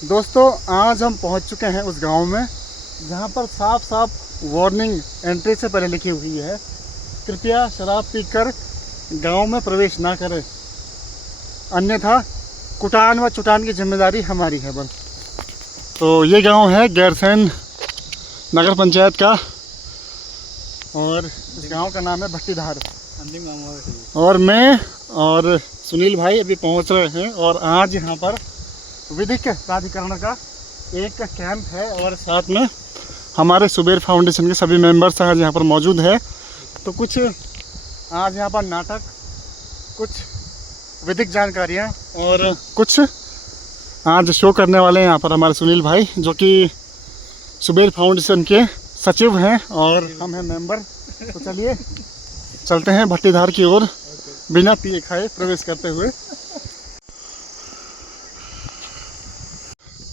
दोस्तों आज हम पहुंच चुके हैं उस गांव में जहां पर साफ साफ वार्निंग एंट्री से पहले लिखी हुई है, कृपया शराब पीकर गांव में प्रवेश ना करें, अन्यथा कुटान व चुटान की जिम्मेदारी हमारी है बस। तो ये गांव है गैरसैंण नगर पंचायत का और इस गांव का नाम है भट्टीधार। और मैं और सुनील भाई अभी पहुंच रहे हैं और आज यहाँ पर विधिक प्राधिकरण का एक कैंप है और साथ में हमारे सुबेर फाउंडेशन के सभी मेंबर्स आज यहाँ पर मौजूद है। तो कुछ आज यहाँ पर नाटक, कुछ विधिक जानकारियाँ और कुछ आज शो करने वाले हैं यहाँ पर हमारे सुनील भाई, जो कि सुबेर फाउंडेशन के सचिव हैं और हम हैं मेंबर। तो चलिए चलते हैं भट्टीधार की ओर बिना पिए खाए प्रवेश करते हुए।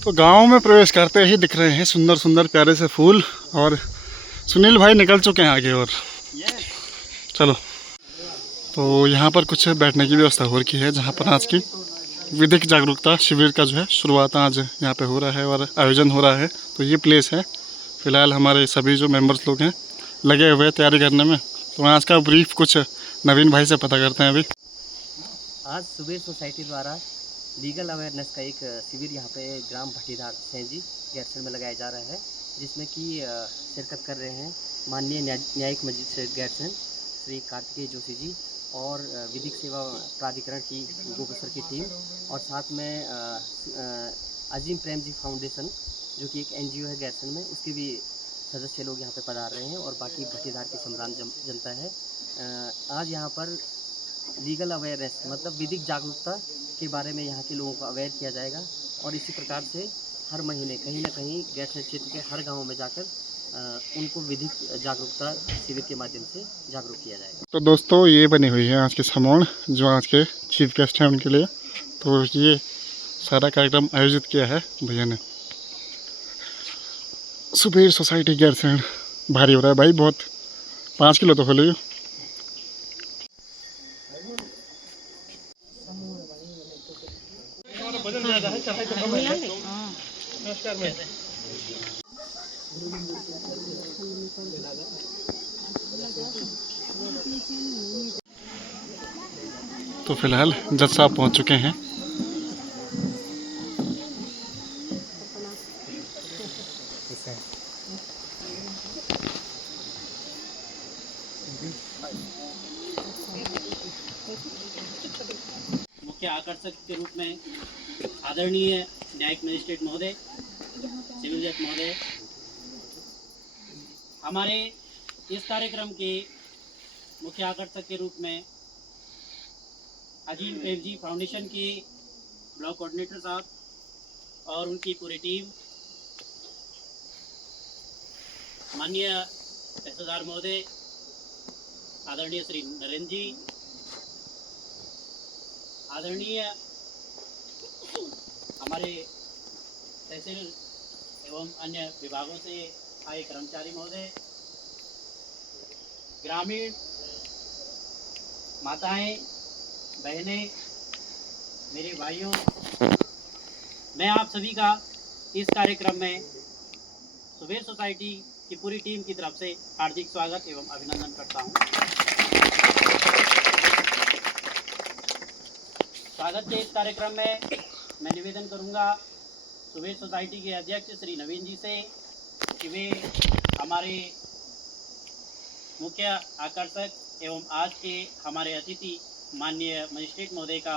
तो गांव में प्रवेश करते ही दिख रहे हैं सुंदर सुंदर प्यारे से फूल और सुनील भाई निकल चुके हैं आगे और चलो। तो यहाँ पर कुछ बैठने की व्यवस्था हो रखी है जहाँ पर आज की विधिक जागरूकता शिविर का जो है शुरुआत आज यहाँ पे हो रहा है और आयोजन हो रहा है। तो ये प्लेस है, फिलहाल हमारे सभी जो मेंबर्स लोग हैं लगे हुए हैं तैयारी करने में। तो आज का ब्रीफ कुछ नवीन भाई से पता करते हैं। अभी आज सुबेर सोसाइटी द्वारा लीगल अवेयरनेस का एक शिविर यहाँ पे ग्राम भट्टीधार सैंजी गैरसैंण में लगाया जा रहा है, जिसमें कि शिरकत कर रहे हैं माननीय न्यायिक मजिस्ट्रेट गैरसैंण श्री कार्तिकेय जोशी जी और विधिक सेवा प्राधिकरण की गोपसर की टीम और साथ में अजीम प्रेम जी फाउंडेशन जो कि एक NGO है गैरसैंण में, उसके भी सदस्य लोग यहाँ पे पधार रहे हैं और बाकी भट्टीधार की सम्रान जनता है। आज यहाँ पर लीगल अवेयरनेस मतलब विधिक जागरूकता के बारे में यहाँ के लोगों को अवेयर किया जाएगा और इसी प्रकार से हर महीने कहीं ना कहीं गैरसैंण क्षेत्र के हर गांव में जाकर उनको विधिक जागरूकता शिविर के माध्यम से जागरूक किया जाएगा। तो दोस्तों ये बनी हुई है आज की समौन जो आज के चीफ गेस्ट हैं उनके लिए। तो ये सारा कार्यक्रम आयोजित किया है भैया ने। सुबेर सोसाइटी गैरसैंण भारी हो रहा है भाई बहुत, 5 किलो तो हो ली। तो फिलहाल जज साहब पहुंच चुके हैं। मुख्य आकर्षक के रूप में आदरणीय न्यायिक मजिस्ट्रेट महोदय, सिविल जज महोदय, हमारे इस कार्यक्रम के मुख्य आकर्षक के रूप में अजीम प्रेम जी फाउंडेशन के ब्लॉक कोऑर्डिनेटर साहब और उनकी पूरी टीम, माननीय तहसीलदार महोदय आदरणीय श्री नरेंद्र जी, आदरणीय हमारे तहसील एवं अन्य विभागों से आए कर्मचारी महोदय, ग्रामीण माताएं, बहनें, मेरे भाइयों, मैं आप सभी का इस कार्यक्रम में सुबेर सोसाइटी की पूरी टीम की तरफ से हार्दिक स्वागत एवं अभिनंदन करता हूं। स्वागत के इस कार्यक्रम में मैं निवेदन करूंगा सुबेर सोसाइटी के अध्यक्ष श्री नवीन जी से कि वे हमारे मुख्य आकर्षक एवं आज के हमारे अतिथि माननीय मजिस्ट्रेट महोदय का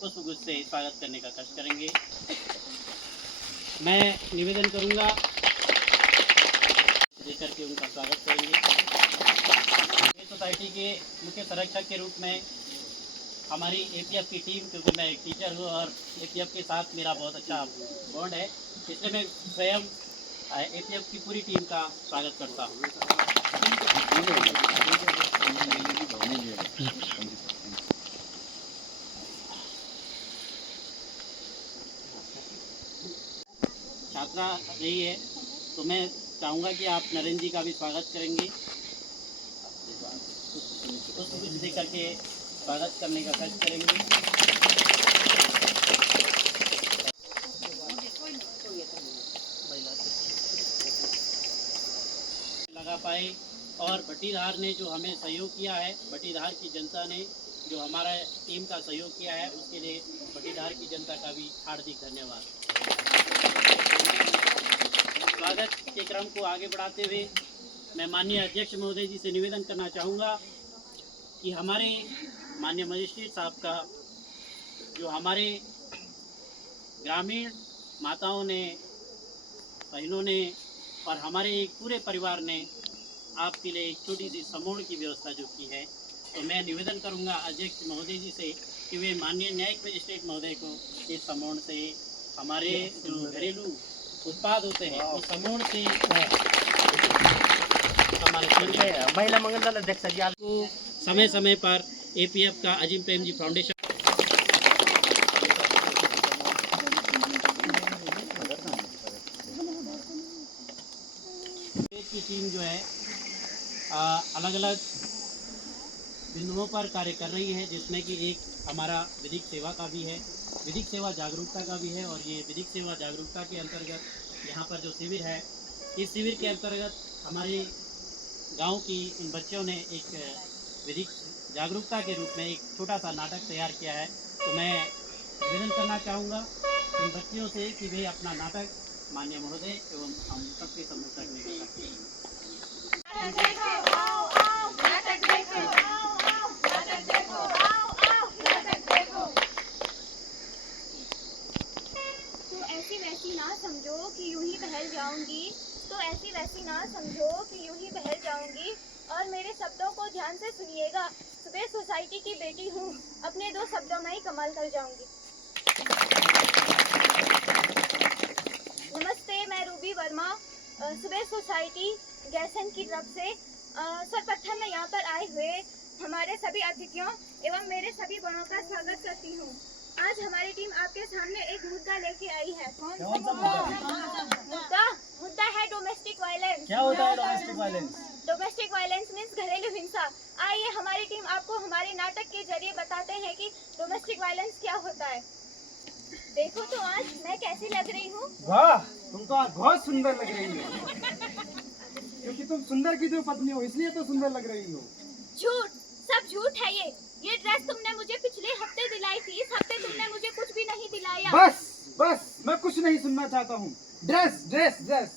पुष्पगुच्छ से स्वागत करने का कष्ट करेंगे। मैं निवेदन करूंगा देकर के उनका स्वागत करेंगे। सोसाइटी के मुख्य संरक्षक के रूप में हमारी APF की टीम, क्योंकि मैं एक टीचर हूँ और APF के साथ मेरा बहुत अच्छा बॉन्ड है, इसलिए मैं स्वयं APF की पूरी टीम का स्वागत करता हूँ। छात्रा रही है तो मैं चाहूँगा कि आप नरेंद्र जी का भी स्वागत करेंगे, पुष्प दे करके स्वागत करने का कष्ट करेंगे। लगा पाए। और भट्टीधार ने जो हमें सहयोग किया है, भट्टीधार की जनता ने जो हमारा टीम का सहयोग किया है, उसके लिए भट्टीधार की जनता का भी हार्दिक धन्यवाद। स्वागत के क्रम को आगे बढ़ाते हुए मैं माननीय अध्यक्ष महोदय जी से निवेदन करना चाहूँगा कि हमारे माननीय मजिस्ट्रेट साहब का जो हमारे ग्रामीण माताओं ने, बहनों ने और हमारे एक पूरे परिवार ने आपके लिए एक छोटी सी समोण की व्यवस्था जो की है, तो मैं निवेदन करूंगा अध्यक्ष महोदय जी से कि वे माननीय न्यायिक मजिस्ट्रेट महोदय को इस समोण से हमारे जो घरेलू उत्पाद होते हैं उस समोण से हमारे महिला मंगल दल अध्यक्ष जी को समय समय पर APF का अजीम प्रेम जी फाउंडेशन की टीम जो है अलग अलग बिंदुओं पर कार्य कर रही है, जिसमें कि एक हमारा विधिक सेवा का भी है, विधिक सेवा जागरूकता का भी है। और ये विधिक सेवा जागरूकता के अंतर्गत यहाँ पर जो शिविर है, इस शिविर के अंतर्गत हमारे गांव की इन बच्चों ने एक विधिक जागरूकता के रूप में एक छोटा सा नाटक तैयार किया है। तो मैं निवेदन करना चाहूँगा इन बच्चियों से कि वे अपना नाटक माननीय महोदय एवं हम सबके सम्मुख रखने का करते हैं। तो ऐसी वैसी ना समझो कि यूं ही बहल जाऊंगी, तो ऐसी वैसी ना समझो कि यूं ही बहल जाऊंगी। और मेरे शब्दों को ध्यान से सुनिएगा, सुबह सोसाइटी की बेटी हूँ, अपने 2 शब्दों में ही कमाल कर जाऊंगी। नमस्ते, मैं रूबी वर्मा, सुबह सोसाइटी गैसन की तरफ से सर्वप्रथम मैं यहाँ पर आए हुए हमारे सभी अतिथियों एवं मेरे सभी बड़ों का स्वागत करती हूँ। आज हमारी टीम आपके सामने एक मुद्दा लेके आई है। कौन सा मुद्दा है डोमेस्टिक वायलेंस। क्या होता है domestic violence? Domestic violence means घरेलू हिंसा। आइए हमारी टीम आपको हमारे नाटक के जरिए बताते हैं कि डोमेस्टिक वायलेंस क्या होता है। देखो तो आज मैं कैसी लग रही हूँ। वाह, तुम तो आज बहुत सुंदर लग रही हो। क्योंकि तुम सुंदर की जो पत्नी हो इसलिए तो सुंदर लग रही हो। झूठ, सब झूठ है ये ड्रेस तुमने मुझे पिछले हफ्ते दिलाई थी, इस हफ्ते तुमने मुझे कुछ भी नहीं दिलाया। बस मैं कुछ नहीं सुनना चाहता हूँ। ड्रेस ड्रेस ड्रेस,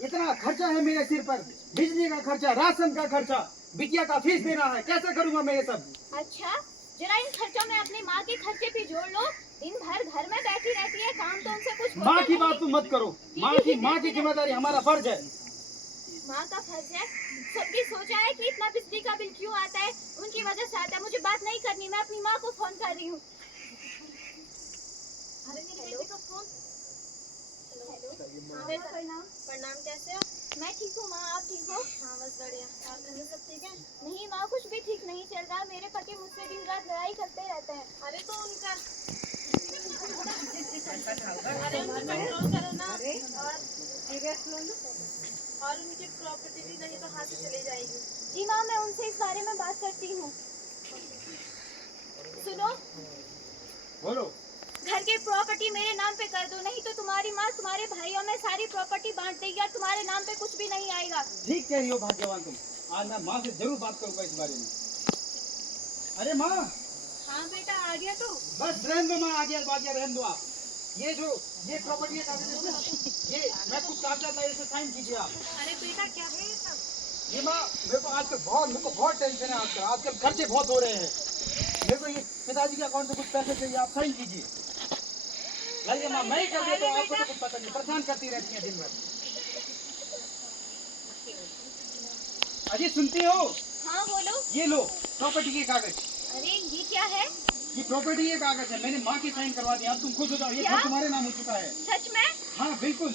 इतना खर्चा है मेरे सिर पर, बिजली का खर्चा, राशन का खर्चा, बिटिया का फीस देना है, कैसे करूँगा मैं ये सब? अच्छा, जरा इन खर्चों में अपनी माँ के खर्चे भी जोड़ लो। दिन भर घर में बैठी रहती है, काम तो उनसे कुछ माँ की बात तुम मत करो। माँ की जिम्मेदारी हमारा फर्ज है। माँ का फर्ज है। सबकी सोचा है कि इतना बिजली का बिल क्यों आता है, उनकी वजह से आता है। मुझे बात नहीं करनी, मैं अपनी माँ को फोन कर रही हूँ। अरे मेरी बेटी को फोन। हेलो, प्रणाम, कैसे हो? मैं ठीक हूँ माँ, आप ठीक हो? हाँ बस बढ़िया। और घर में सब ठीक है? नहीं माँ, कुछ भी ठीक नहीं चल रहा। मेरे पति मुझसे दिन रात लड़ाई करते रहते हैं। अरे तो उनका कंट्रोल करो ना। और उनकी प्रॉपर्टी भी नहीं तो हाथ से चली जाएगी। जी माँ, मैं उनसे इस बारे में बात करती हूँ। सुनो, बोलो। घर की प्रॉपर्टी मेरे नाम पे कर दो, नहीं तो तुम्हारी माँ तुम्हारे भाइयों में सारी प्रॉपर्टी बांट देगी और तुम्हारे नाम पे कुछ भी नहीं आएगा। ठीक कह रही हो भाग्यवान तुम। आज मैं माँ से जरूर बात करूंगा इस बारे में। अरे माँ। हाँ बेटा, आ गया तो? बस रहने दो माँ, आ गया रहने दो आप। ये प्रॉपर्टी ये मैं कुछ कागजात लाए, इसे साइन कीजिए आप। अरे बेटा, क्या है ये सब? ये माँ, मेरे को बहुत टेंशन है आजकल खर्चे बहुत हो रहे हैं। मेरे को ये पिताजी के अकाउंट से कुछ पैसे चाहिए, आप साइन कीजिए। लाइए माँ, मैं ही कर देता हूँ, आपको तो कुछ पता नहीं, परेशान करती रहती है दिन भर। अजी सुनती हो? हाँ बोलो। ये लो प्रॉपर्टी के कागज। अरे ये क्या है? ये प्रॉपर्टी ये कागज है, मैंने माँ की साइन करवा दी। अब तुम खुश हो जाओ, ये घर तुम्हारे नाम हो चुका है। सच में? हाँ बिल्कुल।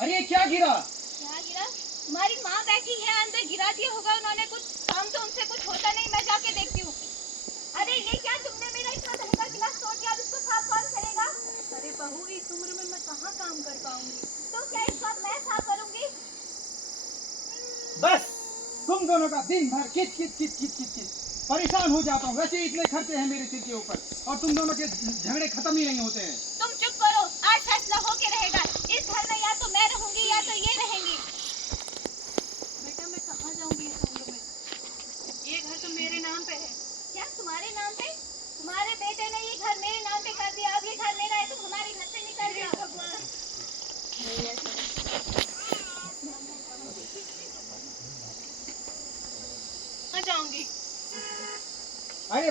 अरे ये क्या गिरा? क्या गिरा? तुम्हारी माँ बैठी है अंदर, गिरा दिया होगा उन्होंने कुछ। काम तो उनसे कुछ होता नहीं, मैं जाके देखती हूँ। अरे ये क्या, तुमने मेरा इतना महंगा गिलास तोड़ दिया, अब इसको साफ कौन करेगा? अरे बहू, इस उम्र में मैं कहाँ काम कर पाऊंगी। तो क्या इस बार मैं साफ करूंगी? बस तुम दोनों का दिन भर किच परेशान हो जाता हूँ। वैसे इतने खर्चे हैं मेरे सिर के ऊपर और तुम दोनों के झगड़े खत्म ही नहीं होते हैं। तुम चुप करो, आज फैसला होके रहेगा। इस घर में या तो मैं रहूंगी या तो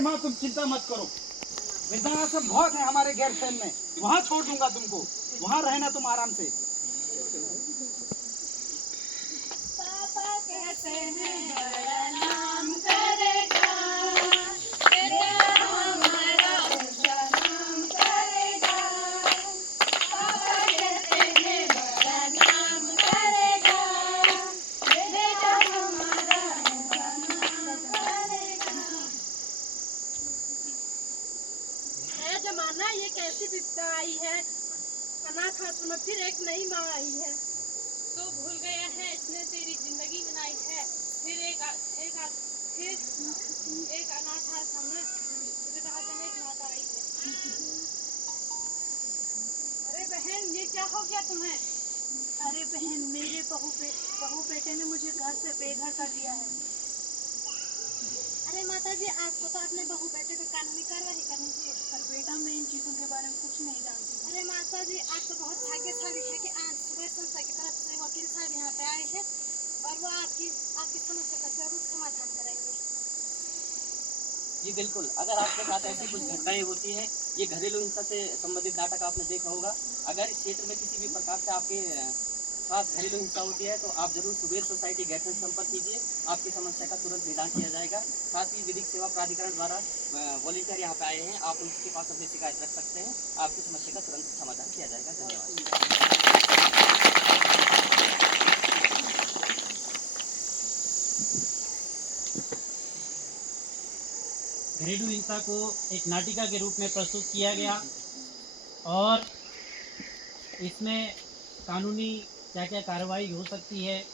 महिमा तुम चिंता मत करो। वृद्धाश्रम बहुत है हमारे गैरसैंण में, वहाँ छोड़ दूंगा तुमको, वहाँ रहना तुम आराम से। पापा कहते हैं बड़ा नाम करेगा, बेटा हमारा ऊंचा नाम करेगा। पापा कहते हैं बड़ा नाम करेगा, बेटा हमारा ऊंचा नाम करेगा। है जमाना, ये कैसी विपदा आई है। अनाथ आश्रम में फिर एक नई माँ आई है। तो भूल गया है इसने तेरी जिंदगी बनाई है। फिर एक अनाथ आश्रम में एक माता आई है। अरे बहन, ये क्या हो गया तुम्हें? अरे बहन, मेरे बहू बेटे ने मुझे घर से बेघर कर दिया है। अरे माता जी, आपको तो अपने बहू बेटे पे कानूनी कार्रवाई करनी चाहिए। पर बेटा, मैं इन चीज़ों के बारे में कुछ नहीं जानती। अरे माता जी, आप तो बहुत भाग्यशाली है कि आज सुबह संस्था की तरफ से वकील साहब यहाँ पे आए हैं और वो आपकी समस्या का जरूर समाधान करेंगे। जी बिल्कुल, अगर आपके साथ ऐसी कुछ घटनाएं होती हैं, ये घरेलू हिंसा से संबंधित नाटक आपने देखा होगा, अगर इस क्षेत्र में किसी भी प्रकार से आपके साथ घरेलू हिंसा होती है तो आप जरूर सुबेर सोसाइटी गैरसैंण संपर्क कीजिए। आपकी समस्या का तुरंत निदान किया जाएगा। साथ ही विधिक सेवा प्राधिकरण द्वारा वॉलंटियर यहाँ पे आए हैं, आप उनके पास अपनी शिकायत रख सकते हैं। आपकी समस्या का तुरंत समाधान किया जाएगा। धन्यवाद। घरेलू हिंसा को एक नाटिका के रूप में प्रस्तुत किया गया और इसमें कानूनी क्या क्या कार्रवाई हो सकती है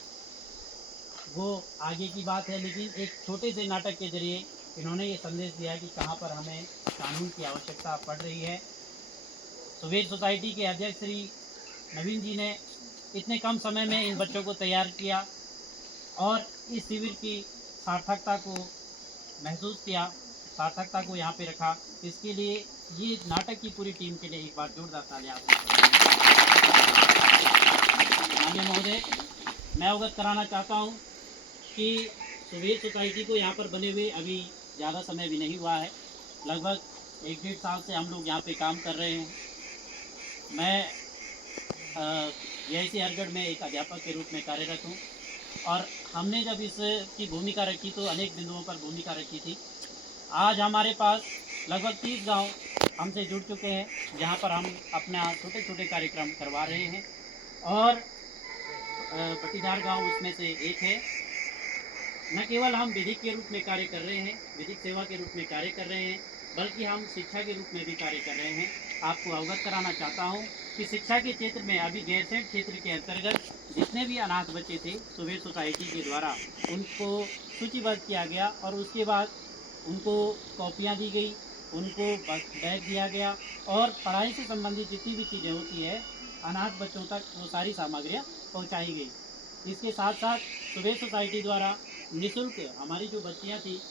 वो आगे की बात है, लेकिन एक छोटे से नाटक के जरिए इन्होंने ये संदेश दिया कि कहाँ पर हमें कानून की आवश्यकता पड़ रही है। सुबेर सोसाइटी के अध्यक्ष श्री नवीन जी ने इतने कम समय में इन बच्चों को तैयार किया और इस शिविर की सार्थकता को महसूस किया, सार्थकता को यहाँ पे रखा। इसके लिए ये नाटक की पूरी टीम के लिए एक बार जोरदार तालियां। माननीय महोदय, मैं अवगत कराना चाहता हूँ कि सुबेर सोसाइटी को यहाँ पर बने हुए अभी ज़्यादा समय भी नहीं हुआ है। लगभग 1-1.5 साल से हम लोग यहाँ पे काम कर रहे हैं। मैं यही हरगढ़ में एक अध्यापक के रूप में कार्यरत हूँ और हमने जब इसकी भूमिका रखी तो अनेक बिंदुओं पर भूमिका रखी थी। आज हमारे पास लगभग 30 गांव हमसे जुड़ चुके हैं, जहां पर हम अपना छोटे छोटे कार्यक्रम करवा रहे हैं और पटीदार गांव उसमें से एक है। न केवल हम विधिक के रूप में कार्य कर रहे हैं, विधिक सेवा के रूप में कार्य कर रहे हैं, बल्कि हम शिक्षा के रूप में भी कार्य कर रहे हैं। आपको अवगत कराना चाहता हूं कि शिक्षा के क्षेत्र में अभी गैरसैंण क्षेत्र के अंतर्गत जितने भी अनाथ बच्चे थे सुबेर सोसाइटी के द्वारा उनको सूचीबद्ध किया गया और उसके बाद उनको कॉपियाँ दी गई, उनको बैग दिया गया और पढ़ाई से संबंधित जितनी भी चीज़ें होती है अनाथ बच्चों तक वो सारी सामग्रियाँ पहुँचाई गई। इसके साथ साथ सुबेर सोसाइटी द्वारा निःशुल्क हमारी जो बच्चियाँ थी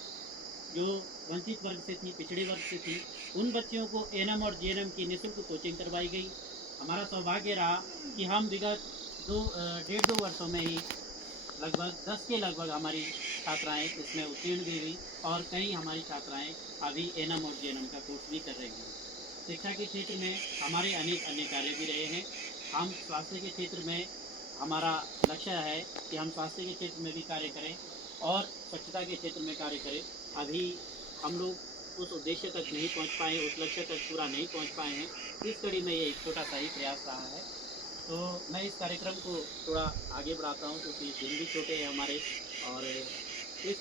जो वंचित वर्ग से थी, पिछड़े वर्ग से थी, उन बच्चियों को एएनएम और जीएनएम की निःशुल्क कोचिंग करवाई गई। हमारा सौभाग्य रहा कि हम विगत 1.5-2 वर्षों में ही लगभग 10 के लगभग हमारी छात्राएं इसमें उत्तीर्ण भी हुई और कई हमारी छात्राएं अभी एएनएम और जीएनएम का कोर्स भी कर रही हैं। शिक्षा के क्षेत्र में हमारे अनेक अन्य कार्य भी रहे हैं। हम स्वास्थ्य के क्षेत्र में हमारा लक्ष्य है कि हम स्वास्थ्य के क्षेत्र में भी कार्य करें और स्वच्छता के क्षेत्र में कार्य करें। अभी हम लोग उस उद्देश्य तक नहीं पहुंच पाए, उस लक्ष्य तक पूरा नहीं पहुंच पाए हैं। इस कड़ी में ये एक छोटा सा ही प्रयास रहा है। तो मैं इस कार्यक्रम को थोड़ा आगे बढ़ाता हूं क्योंकि दिन भी छोटे हैं हमारे और इस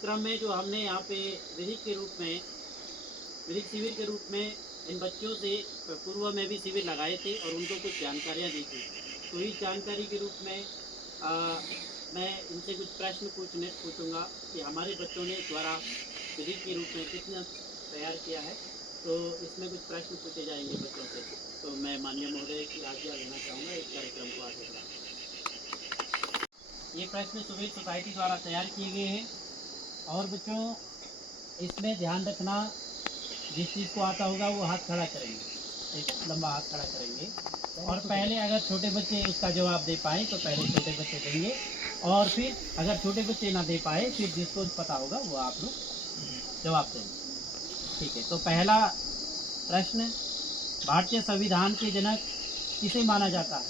क्रम में जो हमने यहाँ पे विधिक के रूप में, विधिक शिविर के रूप में इन बच्चों से पूर्व में भी शिविर लगाए थे और उनको कुछ जानकारियाँ दी थी। तो इस जानकारी के रूप में मैं इनसे कुछ प्रश्न पूछूंगा कि हमारे बच्चों ने द्वारा विधिक के रूप में कितना तैयार किया है। तो इसमें कुछ प्रश्न पूछे जाएंगे बच्चों से। तो मैं माननीय महोदय की आज्ञा लेना चाहूँगा इस कार्यक्रम को आगे बढ़ाने। ये प्रश्न सुबेर सोसाइटी द्वारा तैयार किए गए हैं और बच्चों इसमें ध्यान रखना, जिस चीज़ को आता होगा वो हाथ खड़ा करेंगे, एक लंबा हाथ खड़ा करेंगे और पहले अगर छोटे बच्चे उसका जवाब दे पाए तो पहले छोटे बच्चे देंगे और फिर अगर छोटे बच्चे ना दे पाए फिर जिसको पता होगा वो आप लोग जवाब देंगे। ठीक है, तो पहला प्रश्न, भारतीय संविधान के जनक किसे माना जाता है?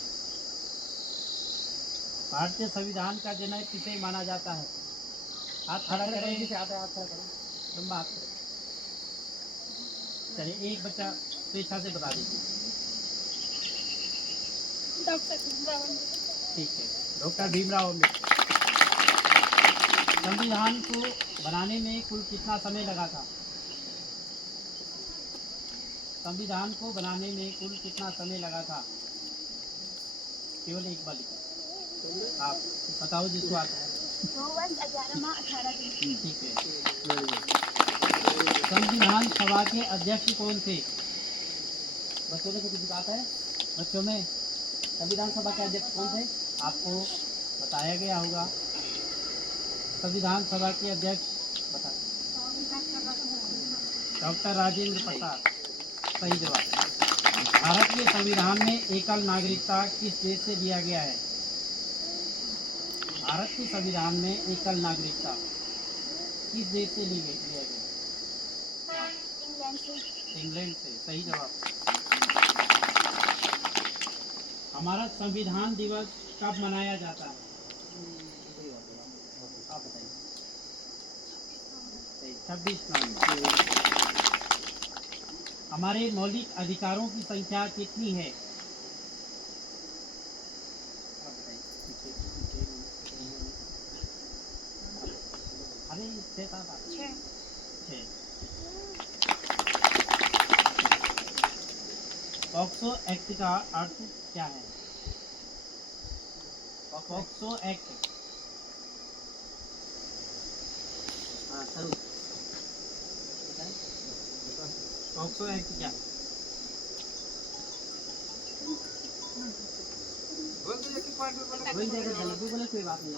भारतीय संविधान का जनक किसे माना जाता है? हाथ खड़ा करें, जिसे आता है हाथ खड़ा करो। लंबा हाथ करें। चलिए एक बच्चा स्वेच्छा से बता दीजिए। डॉक्टर भीमराव अम्बेडकर। ठीक है, डॉक्टर भीमराव अम्बेडकर। संविधान को बनाने में कुल कितना समय लगा था? संविधान को बनाने में कुल कितना समय लगा था? केवल एक बार लिखा। आप बताओ जिसको आता है। 2 वर्ष 11 माह 18 दिन। ठीक है, संविधान सभा के अध्यक्ष कौन थे? बच्चों ने कुछ आता है? बच्चों में संविधान सभा के अध्यक्ष कौन थे? आपको बताया गया होगा। संविधान सभा के अध्यक्ष बताएं। डॉक्टर राजेंद्र प्रसाद। सही जवाब। भारत के संविधान में एकल नागरिकता किस देश से दिया गया है? भारत के संविधान में एकल नागरिकता किस देश से लिया गया? इंग्लैंड से। इंग्लैंड से। सही जवाब। हमारा संविधान दिवस कब मनाया जाता है? आप बताइए। 26 नवंबर। हमारे मौलिक अधिकारों की संख्या कितनी है? आप बताइए। अरे 6। पॉक्सो एक्ट का अर्थ क्या है? POCSO act. हाँ सर, पॉक्सो एक्ट क्या है? वही जगह गलत भी बोले कोई बात नहीं,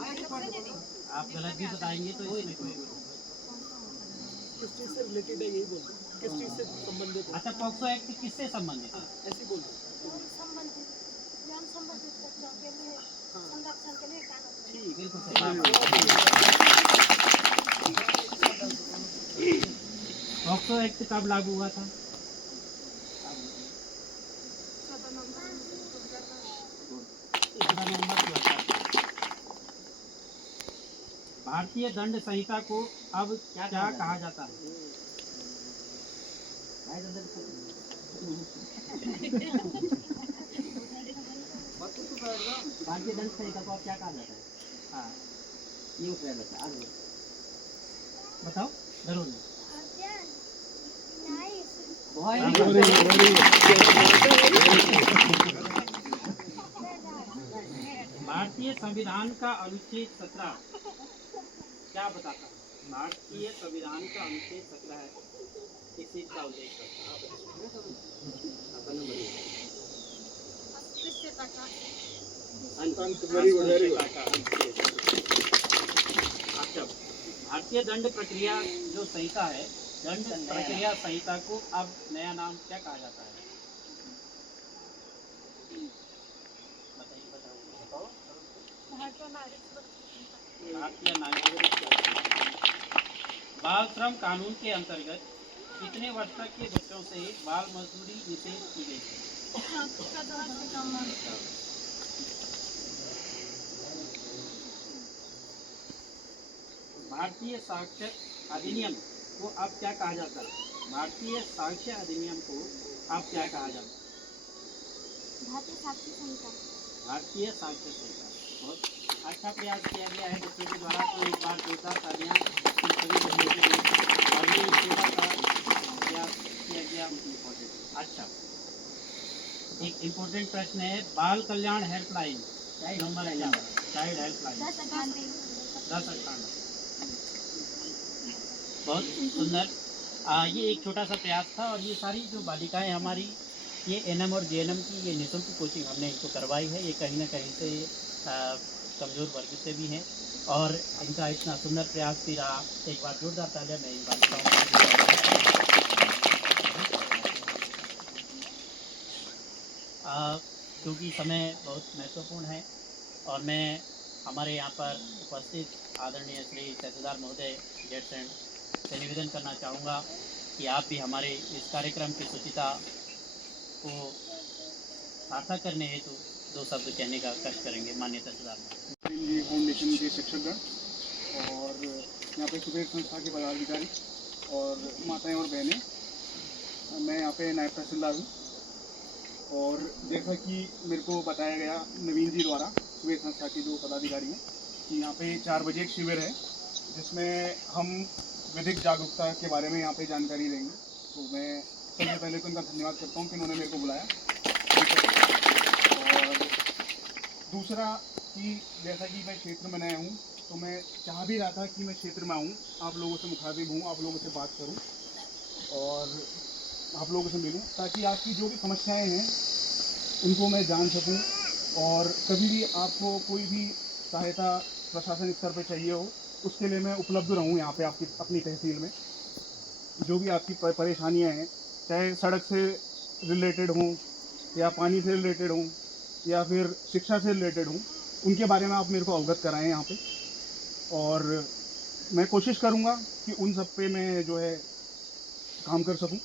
आप गलत भी बताएंगे तो इसमें कोई किस चीज से रिलेटेड है यही बोल, किस चीज से संबंधित है? अच्छा, पॉक्सो एक्ट किससे संबंधित है? ऐसे बोल। संबंधित जन संबंधित बच्चों के लिए संरक्षण के लिए कानून। ठीक, बिल्कुल सही। पॉक्सो एक्ट कब लागू हुआ था? 14 नवंबर 2000। भारतीय दंड संहिता को अब क्या कहा जाता है? भारतीय दंड संहिता को अब क्या कहा जाता है? हाँ, ये उठ रहा बच्चा, आगे बताओ। जरूर। भारतीय संविधान का अनुच्छेद 17 क्या बताता है? भारतीय संविधान का अनुच्छेद 17 है, किस चीज का उल्लेख करता है? अच्छा, भारतीय दंड प्रक्रिया जो संहिता है, दंड प्रक्रिया संहिता को अब नया नाम क्या कहा जाता है? बताइए, बताओ। भारतीय नागरिक बाल श्रम कानून के अंतर्गत कितने वर्ष तक के बच्चों से बाल मजदूरी निषेध की गई है? भारतीय साक्ष्य अधिनियम को अब क्या कहा जाता है? भारतीय साक्ष्य अधिनियम को अब क्या कहा जाता है? भारतीय साक्ष्य संहिता। भारतीय साक्ष्य संहिता। बहुत अच्छा प्रयास किया गया है बच्चों के द्वारा, तो एक बार जोरदार तालियां सभी बच्चों के लिए। और ये छोटा सा प्रयास किया गया। अच्छा, एक इम्पोर्टेंट प्रश्न है, बाल कल्याण हेल्पलाइन नंबर है क्या? Child helpline 1098। बहुत सुंदर। ये एक छोटा सा प्रयास था, और ये सारी जो बालिकाएं हमारी, ये एनएम और जेएनएम की ये निःशुल्क कोचिंग हमने इनको करवाई है। ये कहीं ना कहीं से कमज़ोर वर्ग से भी हैं, और इनका इतना सुंदर प्रयास भी रहा। एक बार जोरदार तालियां मैं इन बालिकाओं क्योंकि समय बहुत महत्वपूर्ण है, और मैं हमारे यहाँ पर उपस्थित आदरणीय श्री तहसीलदार महोदय जेडसेंड से निवेदन करना चाहूँगा कि आप भी हमारे इस कार्यक्रम की शुचिता को सार्थक करने हेतु दो शब्द कहने का कष्ट करेंगे माननीय तहसीलदार में। जी फाउंडेशन के शिक्षकगण और यहाँ पे सुबेर संस्था के पदाधिकारी और माताएं और बहनें, मैं यहाँ पे नायब तहसीलदार हूँ और जैसा कि मेरे को बताया गया नवीन जी द्वारा, सुबेर संस्था के जो पदाधिकारी हैं, कि यहाँ पे 4 बजे एक शिविर है जिसमें हम विधिक जागरूकता के बारे में यहाँ पे जानकारी देंगे। तो मैं सबसे पहले तो उनका धन्यवाद करता हूँ कि उन्होंने मेरे को बुलाया। और दूसरा कि जैसा कि मैं क्षेत्र में नया हूँ तो मैं चाह भी रहा था कि मैं क्षेत्र में आऊँ, आप लोगों से मुखातिब हूँ, आप लोगों से बात करूँ और आप लोगों से मिलूँ, ताकि आपकी जो भी समस्याएं हैं उनको मैं जान सकूँ और कभी भी आपको कोई भी सहायता प्रशासन स्तर पर चाहिए हो उसके लिए मैं उपलब्ध रहूँ यहाँ पे आपकी अपनी तहसील में। जो भी आपकी परेशानियाँ हैं, चाहे सड़क से रिलेटेड हों या पानी से रिलेटेड हों या फिर शिक्षा से रिलेटेड हों, उनके बारे में आप मेरे को अवगत कराएं यहाँ पे। और मैं कोशिश करूँगा कि उन सब पे मैं जो है काम कर सकूँ।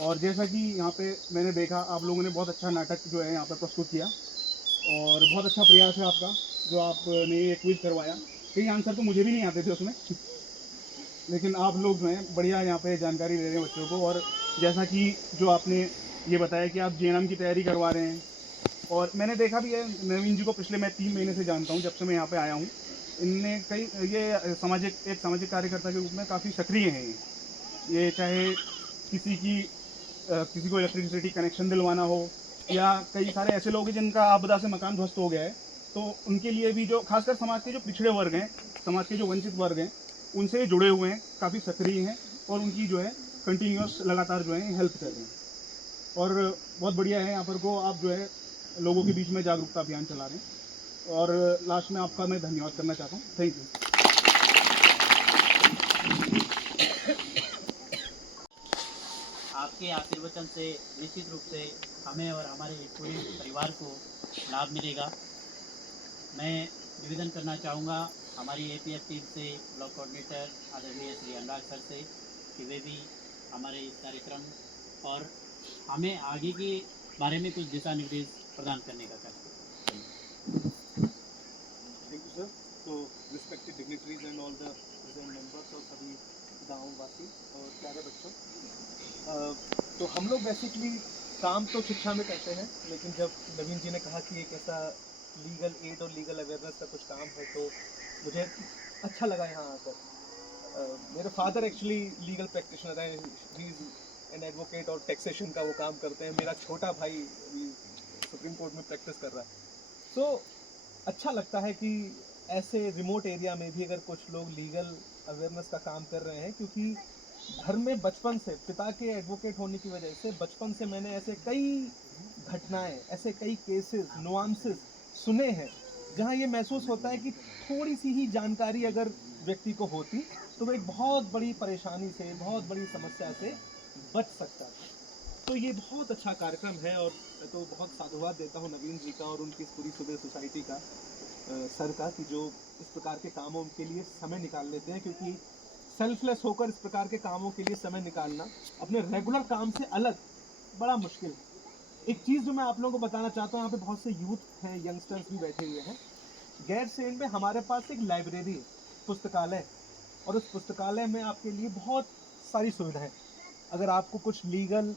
और जैसा कि यहाँ पे मैंने देखा, आप लोगों ने बहुत अच्छा नाटक जो है यहाँ पे प्रस्तुत किया और बहुत अच्छा प्रयास है आपका जो आपने ये क्विज करवाया। कई आंसर तो मुझे भी नहीं आते थे उसमें लेकिन आप लोग जो हैं बढ़िया यहाँ पे जानकारी दे रहे हैं बच्चों को। और जैसा कि जो आपने ये बताया कि आप जेएनएम की तैयारी करवा रहे हैं, और मैंने देखा भी है नवीन जी को पिछले मैं 3 महीने से जानता हूँ, जब से मैं यहाँ पे आया हूँ। इनने कई ये सामाजिक कार्यकर्ता के रूप में काफ़ी सक्रिय हैं ये चाहे किसी को इलेक्ट्रिसिटी कनेक्शन दिलवाना हो या कई सारे ऐसे लोग हैं जिनका आपदा से मकान ध्वस्त हो गया है, तो उनके लिए भी जो खासकर समाज के जो पिछड़े वर्ग हैं, समाज के जो वंचित वर्ग हैं, उनसे जुड़े हुए हैं, काफ़ी सक्रिय हैं और उनकी जो है कंटिन्यूस लगातार जो है हेल्प कर रहे हैं। और बहुत बढ़िया है यहाँ पर को आप जो है लोगों के बीच में जागरूकता अभियान चला रहे हैं। और लास्ट में आपका मैं धन्यवाद करना चाहता हूँ। Thank you. आपके आशीर्वचन से निश्चित रूप से हमें और हमारे पूरे परिवार को लाभ मिलेगा। मैं निवेदन करना चाहूँगा हमारी एपीएफ टीम से ब्लॉक कोऑर्डिनेटर आदरणीय श्री अनुराग सर से कि वे भी हमारे इस कार्यक्रम और हमें आगे के बारे में कुछ दिशा निर्देश प्रदान करने का करें। Thank you sir. तो respected dignitaries and all the present members और सभी गाँव वासी और प्यारे बच्चों, तो हम लोग बेसिकली काम तो शिक्षा में करते हैं, लेकिन जब नवीन जी ने कहा कि एक ऐसा लीगल एड और लीगल अवेयरनेस का कुछ काम है तो मुझे अच्छा लगा यहाँ आकर। मेरे फादर एक्चुअली लीगल प्रैक्टिशनर है, ही इज़ एन एडवोकेट और टैक्सेशन का वो काम करते हैं। मेरा छोटा भाई सुप्रीम कोर्ट में प्रैक्टिस कर रहा है। सो अच्छा लगता है कि ऐसे रिमोट एरिया में भी अगर कुछ लोग लीगल अवेयरनेस का काम कर रहे हैं, क्योंकि घर में बचपन से पिता के एडवोकेट होने की वजह से बचपन से मैंने ऐसे कई घटनाएं, ऐसे कई केसेस, नुआंसेस सुने हैं जहां ये महसूस होता है कि थोड़ी सी ही जानकारी अगर व्यक्ति को होती तो वो एक बहुत बड़ी परेशानी से, बहुत बड़ी समस्या से बच सकता था। तो ये बहुत अच्छा कार्यक्रम है और मैं तो बहुत साधुवाद देता हूँ नवीन जी का और उनकी इस पूरी सुबह सोसाइटी का, सर का, कि जो इस प्रकार के कामों के लिए समय निकाल लेते हैं। क्योंकि सेल्फलेस होकर इस प्रकार के कामों के लिए समय निकालना अपने रेगुलर काम से अलग बड़ा मुश्किल है। एक चीज़ जो मैं आप लोगों को बताना चाहता हूँ, यहाँ पे बहुत से यूथ हैं, यंगस्टर्स भी बैठे हुए हैं। गैरसैंण में हमारे पास एक लाइब्रेरी है, पुस्तकालय, और उस पुस्तकालय में आपके लिए बहुत सारी सुविधाएं। अगर आपको कुछ लीगल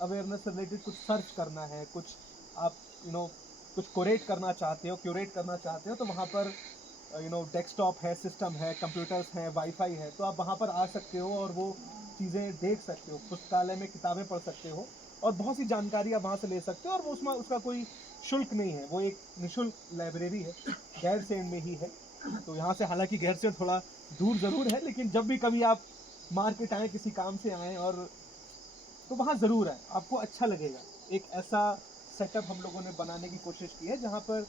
अवेयरनेस से रिलेटेड कुछ सर्च करना है, कुछ आप कुछ क्यूरेट करना चाहते हो तो वहाँ पर डेस्कटॉप है, सिस्टम है, कंप्यूटर्स हैं, वाईफाई है, तो आप वहाँ पर आ सकते हो और वो चीज़ें देख सकते हो। पुस्तकालय में किताबें पढ़ सकते हो और बहुत सी जानकारी आप वहाँ से ले सकते हो और वो उसका कोई शुल्क नहीं है, वो एक निःशुल्क लाइब्रेरी है, गैरसैंण में ही है। तो यहाँ से हालांकि गैरसैंण थोड़ा दूर ज़रूर है, लेकिन जब भी कभी आप मार्केट आएँ, किसी काम से आएँ और तो वहाँ ज़रूर है, आपको अच्छा लगेगा। एक ऐसा सेटअप हम लोगों ने बनाने की कोशिश की है जहाँ पर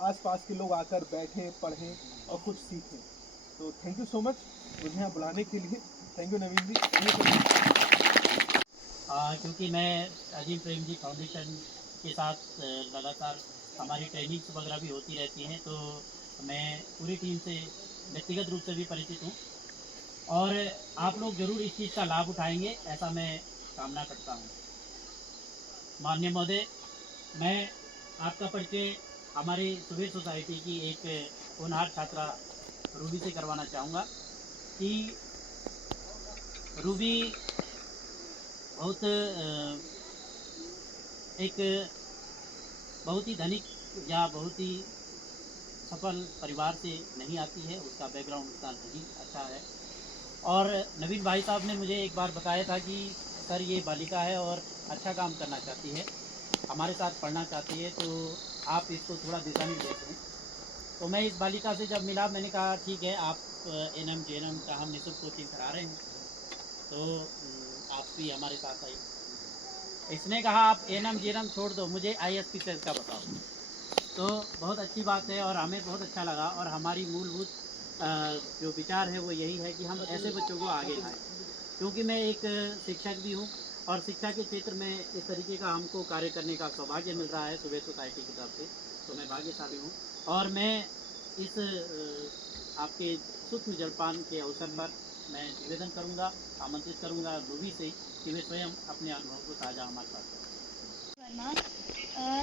आसपास के लोग आकर बैठें, पढ़ें और कुछ सीखें। तो थैंक यू सो मच मुझे यहाँ बुलाने के लिए। थैंक यू नवीन जी। क्योंकि मैं अजीम प्रेम जी फाउंडेशन के साथ लगातार हमारी ट्रेनिंग्स वगैरह भी होती रहती हैं, तो मैं पूरी टीम से व्यक्तिगत रूप से भी परिचित हूँ और आप लोग जरूर इस चीज़ का लाभ उठाएंगे, ऐसा मैं कामना करता हूँ। माननीय महोदय, मैं आपका परिचय हमारी सुबेर सोसाइटी की एक होनहार छात्रा रूबी से करवाना चाहूँगा कि रूबी बहुत एक बहुत ही धनिक या बहुत ही सफल परिवार से नहीं आती है, उसका बैकग्राउंड उतना नहीं अच्छा है। और नवीन भाई साहब ने मुझे एक बार बताया था कि सर ये बालिका है और अच्छा काम करना चाहती है, हमारे साथ पढ़ना चाहती है, तो आप इसको थोड़ा दिशा निर्देश दें। तो मैं इस बालिका से जब मिला, मैंने कहा ठीक है, आप एनएम जेएनएम का हम निःशुल्क कोचिंग करा रहे हैं, तो आप भी हमारे साथ आइए। इसने कहा आप एनएम जेएनएम छोड़ दो, मुझे आईएसपी सेल का बताओ। तो बहुत अच्छी बात है और हमें बहुत अच्छा लगा। और हमारी मूलभूत जो विचार है वो यही है कि हम ऐसे बच्चों को आगे लाएं, क्योंकि मैं एक शिक्षक भी हूँ और शिक्षा के क्षेत्र में इस तरीके का हमको कार्य करने का सौभाग्य मिल रहा है सुबेर सोसाइटी की तरफ से, तो मैं भाग्यशाली हूँ। और मैं इस आपके सूक्ष्म जलपान के अवसर पर मैं निवेदन करूँगा, आमंत्रित करूँगा रूबी से कि वे स्वयं अपने अनुभव को साझा हमारे साथ करें।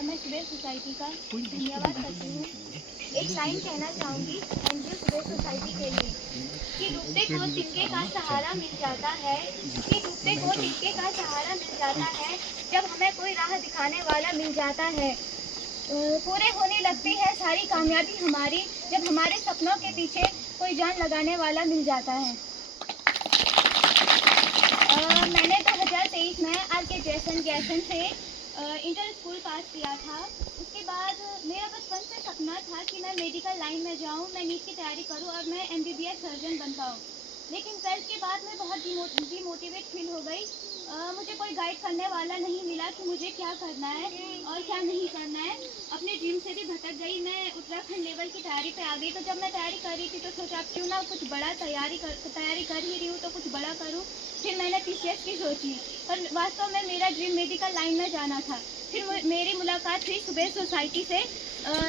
मैं सुबेर सोसाइटी का धन्यवाद करती हूँ। एक लाइन कहना चाहूँगी एनजीओ सुबेर सोसाइटी के लिए कि डूबते को तिनके का सहारा मिल जाता है, कि डूबते को तिनके का सहारा मिल जाता है, जब हमें कोई राह दिखाने वाला मिल जाता है। पूरे होने लगती है सारी कामयाबी हमारी, जब हमारे सपनों के पीछे कोई जान लगाने वाला मिल जाता है। मैंने 2023 में आर.के. गैसन से इंटर स्कूल पास किया था। उसके बाद मेरा बचपन से सपना था कि मैं मेडिकल लाइन में जाऊं, मैं नीट की तैयारी करूं और मैं MBBS सर्जन बन पाऊं। लेकिन 12th के बाद मैं बहुत डिमोटिवेट फील हो गई। मुझे कोई गाइड करने वाला नहीं मिला कि मुझे क्या करना है और क्या नहीं करना है। अपने ड्रीम से भी भटक गई। मैं उत्तराखंड लेवल की तैयारी पे आ गई। तो जब मैं तैयारी कर रही थी तो सोचा क्यों ना कुछ बड़ा तैयारी कर ही रही हूँ तो कुछ बड़ा करूँ। फिर मैंने PCS की सोची और वास्तव में मेरा ड्रीम मेडिकल लाइन में जाना था। फिर मेरी मुलाकात हुई सुबेर सोसाइटी से,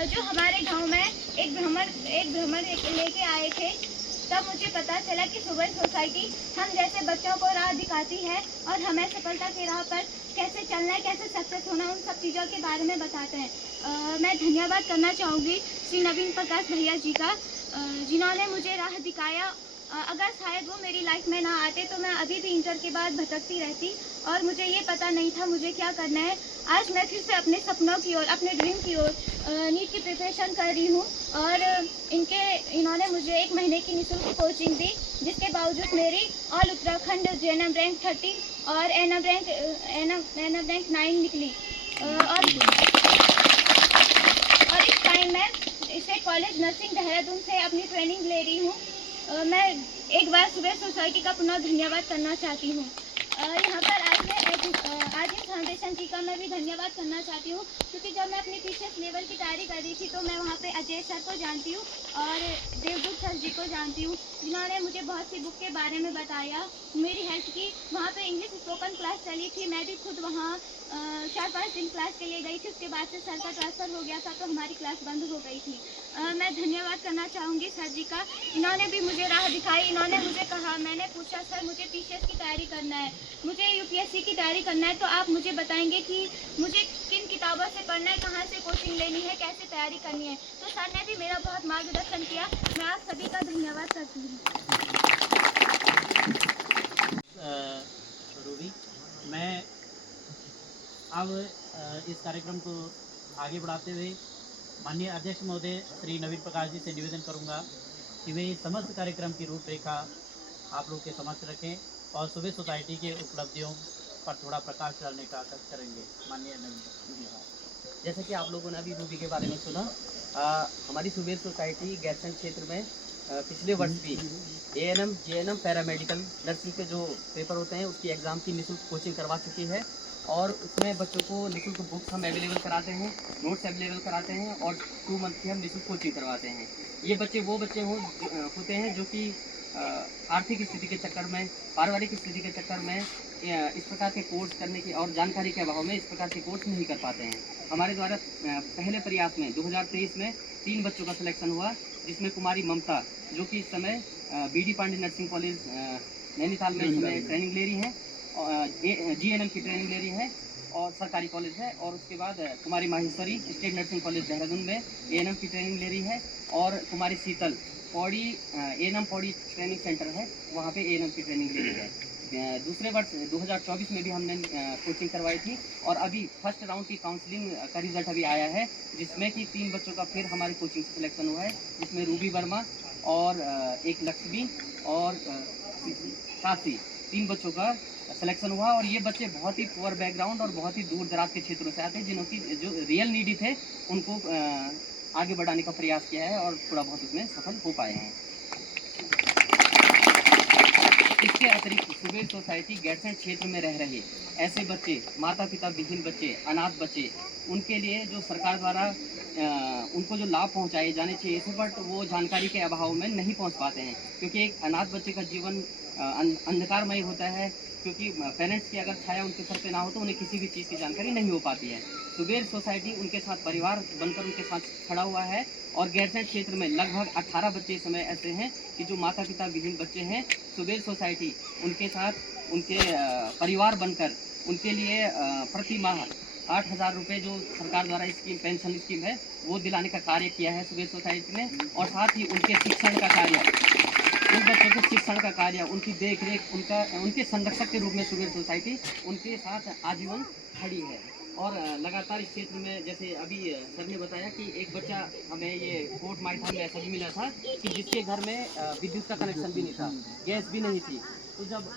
जो हमारे गांव में एक भ्रमण लेके आए थे। तब मुझे पता चला कि सुबेर सोसाइटी हम जैसे बच्चों को राह दिखाती है और हमें सफलता के राह पर कैसे चलना है, कैसे सक्सेस होना, उन सब चीज़ों के बारे में बताते हैं। मैं धन्यवाद करना चाहूँगी श्री नवीन प्रकाश भैया जी का, जिन्होंने मुझे राह दिखाया। अगर शायद वो मेरी लाइफ में ना आते तो मैं अभी भी इंटर के बाद भटकती रहती और मुझे ये पता नहीं था मुझे क्या करना है। आज मैं फिर से अपने सपनों की ओर, अपने ड्रीम की ओर नीट की प्रिपरेशन कर रही हूँ और इन्होंने मुझे 1 महीने की निःशुल्क कोचिंग दी, जिसके बावजूद मेरी ऑल उत्तराखंड JNM रैंक 30 और NM रैंक 9 निकली। और इस टाइम मैं स्टेट कॉलेज नर्सिंग देहरादून से अपनी ट्रेनिंग ले रही हूँ। मैं एक बार सुबेर सोसाइटी का पुनः धन्यवाद करना चाहती हूँ। यहाँ पर आजिम फाउंडेशन जी का मैं भी धन्यवाद करना चाहती हूँ, क्योंकि जब मैं अपनी PCS लेवल की तैयारी कर रही थी तो मैं वहाँ पे अजय सर को जानती हूँ और देवदूत सर जी को जानती हूँ, जिन्होंने मुझे बहुत सी बुक के बारे में बताया, मेरी हेल्प की। वहाँ पे इंग्लिश स्पोकन क्लास चली थी, मैं भी खुद वहाँ 4-5 दिन क्लास के लिए गई थी। उसके बाद से सर का ट्रांसफ़र हो गया था तो हमारी क्लास बंद हो गई थी। मैं धन्यवाद करना चाहूँगी सर जी का, इन्होंने भी मुझे राह दिखाई। इन्होंने मुझे कहा, मैंने पूछा सर मुझे PCS की तैयारी करना है, मुझे UPSC की तैयारी करना है, तो आप मुझे बताएंगे कि मुझे किन किताबों से पढ़ना है, कहाँ से कोचिंग लेनी है, कैसे तैयारी करनी है। तो सर ने भी मेरा बहुत मार्गदर्शन किया। मैं आप सभी का धन्यवाद करती हूँ। रूबी, मैं अब इस कार्यक्रम को आगे बढ़ाते हुए माननीय अध्यक्ष महोदय श्री नवीन प्रकाश जी से निवेदन करूंगा कि वे समस्त कार्यक्रम की रूपरेखा आप लोग के समक्ष रखें और सुबेर सोसाइटी के उपलब्धियों पर थोड़ा प्रकाश डालने का करेंगे। माननीय नवीन प्रकाश। जैसा कि आप लोगों ने अभी रूबी के बारे में सुना, हमारी सुबेर सोसाइटी गैरसैंण क्षेत्र में पिछले वर्ष भी ANM JNM पैरामेडिकल नर्सिंग के जो पेपर होते हैं उसकी एग्ज़ाम की निःशुल्क कोचिंग करवा चुकी है और उसमें बच्चों को निःशुल्क बुक्स हम अवेलेबल कराते हैं, नोट्स अवेलेबल कराते हैं और 2 मंथ की हम निःशुल्क कोचिंग करवाते हैं। ये बच्चे वो बच्चे होते हैं जो कि आर्थिक स्थिति के चक्कर में, पारिवारिक स्थिति के चक्कर में इस प्रकार के कोर्स करने की और जानकारी के अभाव में इस प्रकार के कोर्स नहीं कर पाते हैं। हमारे द्वारा पहले प्रयास में 2023 में 3 बच्चों का सिलेक्शन हुआ, जिसमें कुमारी ममता जो कि इस समय BD Pande nursing college Nainital में इस समय ट्रेनिंग ले रही हैं, GNM की ट्रेनिंग ले रही है और सरकारी कॉलेज है। और उसके बाद Kumari Maheshwari state nursing college Dehradun में ANM की ट्रेनिंग ले रही है। और Kumari Sheetal Pauri ANM Pauri training centre है, वहाँ पे ANM की ट्रेनिंग ले रही है। दूसरे वर्ष 2024 में भी हमने कोचिंग करवाई थी और अभी फर्स्ट राउंड की काउंसलिंग का रिजल्ट अभी आया है, जिसमें कि 3 बच्चों का फिर हमारे कोचिंग से सिलेक्शन हुआ है, जिसमें रूबी वर्मा और एक लक्ष्मी और साथी 3 बच्चों का सिलेक्शन हुआ। और ये बच्चे बहुत ही पुअर बैकग्राउंड और बहुत ही दूर दराज के क्षेत्रों से आते हैं, जिन्हों की जो रियल नीडी थे उनको आगे बढ़ाने का प्रयास किया है और थोड़ा बहुत उसमें सफल हो पाए हैं। इसके अतिरिक्त सुबेर सोसाइटी गैरसैंण क्षेत्र में रह रहे ऐसे बच्चे, माता पिता विहीन बच्चे, अनाथ बच्चे, उनके लिए जो सरकार द्वारा उनको जो लाभ पहुंचाए जाने चाहिए थे, बट वो जानकारी के अभाव में नहीं पहुंच पाते हैं, क्योंकि एक अनाथ बच्चे का जीवन अंधकारमय होता है, क्योंकि पेरेंट्स की अगर छाया उनके सर पे ना हो तो उन्हें किसी भी चीज़ की जानकारी नहीं हो पाती है। सुबेर सोसाइटी उनके साथ परिवार बनकर उनके साथ खड़ा हुआ है और गैरसैंण क्षेत्र में लगभग 18 बच्चे इस समय ऐसे हैं कि जो माता पिता विहीन बच्चे हैं। सुबेर सोसाइटी उनके साथ उनके परिवार बनकर उनके लिए प्रति माह 8,000 रुपये जो सरकार द्वारा स्कीम पेंशन स्कीम है वो दिलाने का कार्य किया है सुबेर सोसाइटी ने। और साथ ही उनके शिक्षण का कार्य, उन बच्चों के शिक्षण का कार्य, उनकी देख रेख, उनके संरक्षक के रूप में सुबेर सोसाइटी उनके साथ आजीवन खड़ी है। और लगातार इस क्षेत्र में, जैसे अभी सर ने बताया कि एक बच्चा हमें ये कोर्ट माइथन में ऐसा भी मिला था कि जिसके घर में विद्युत का कनेक्शन भी नहीं था, गैस भी नहीं थी। तो जब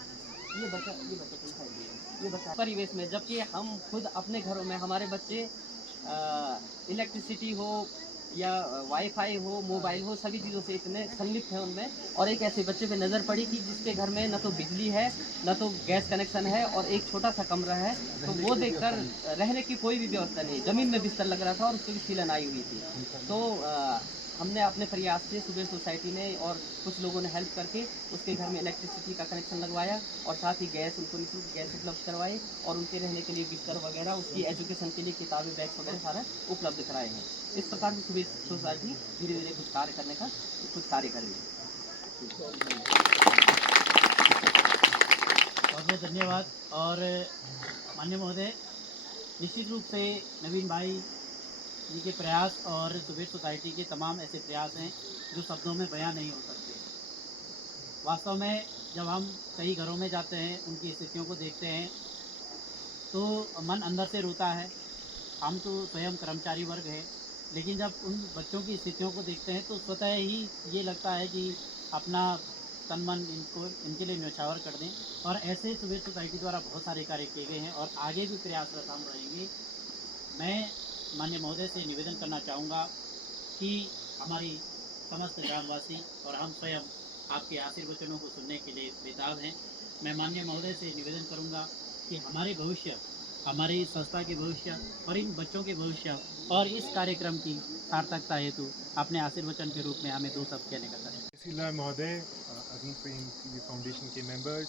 ये बच्चा परिवेश में, जबकि हम खुद अपने घरों में हमारे बच्चे इलेक्ट्रिसिटी हो या वाईफाई हो, मोबाइल हो, सभी चीज़ों से इतने संलिप्त हैं उनमें। और एक ऐसे बच्चे पे नज़र पड़ी कि जिसके घर में न तो बिजली है, न तो गैस कनेक्शन है और एक छोटा सा कमरा है, तो वो देखकर रहने की कोई भी व्यवस्था नहीं, ज़मीन में बिस्तर लग रहा था और उसकी भी सीलन आई हुई थी। तो हमने अपने प्रयास से सुबेर सोसाइटी ने और कुछ लोगों ने हेल्प करके उसके घर में इलेक्ट्रिसिटी का कनेक्शन लगवाया और साथ ही गैस, उनको निःशुल्क गैस उपलब्ध करवाए और उनके रहने के लिए बिस्तर वगैरह, उसकी एजुकेशन के लिए किताबें, बैग्स वगैरह सारा उपलब्ध कराए हैं। इस प्रकार से सुबेर सोसाइटी धीरे धीरे कुछ कार्य कर रही है। बहुत बहुत धन्यवाद। और माननीय महोदय, निश्चित रूप से नवीन भाई जी के प्रयास और सुबेर सोसाइटी के तमाम ऐसे प्रयास हैं जो शब्दों में बयां नहीं हो सकते। वास्तव में जब हम कई घरों में जाते हैं, उनकी स्थितियों को देखते हैं, तो मन अंदर से रोता है। हम तो स्वयं कर्मचारी वर्ग हैं, लेकिन जब उन बच्चों की स्थितियों को देखते हैं तो स्वतः ही ये लगता है कि अपना तन मन इनके लिए न्यौछावर कर दें। और ऐसे सुबेर सोसाइटी द्वारा बहुत सारे कार्य किए गए हैं और आगे भी प्रयासरत हम रहेंगे। मैं माननीय महोदय से निवेदन करना चाहूँगा कि हमारी समस्त ग्रामवासी और हम स्वयं आपके आशीर्वचनों को सुनने के लिए बेताब हैं। मैं माननीय महोदय से निवेदन करूँगा कि हमारे भविष्य, हमारी संस्था के भविष्य और इन बच्चों के भविष्य और इस कार्यक्रम की सार्थकता हेतु अपने आशीर्वचन के रूप में हमें 2 शब्द कहने का करें। तहसीलदार महोदय, अजीम प्रेम टीवी फाउंडेशन के मेंबर्स,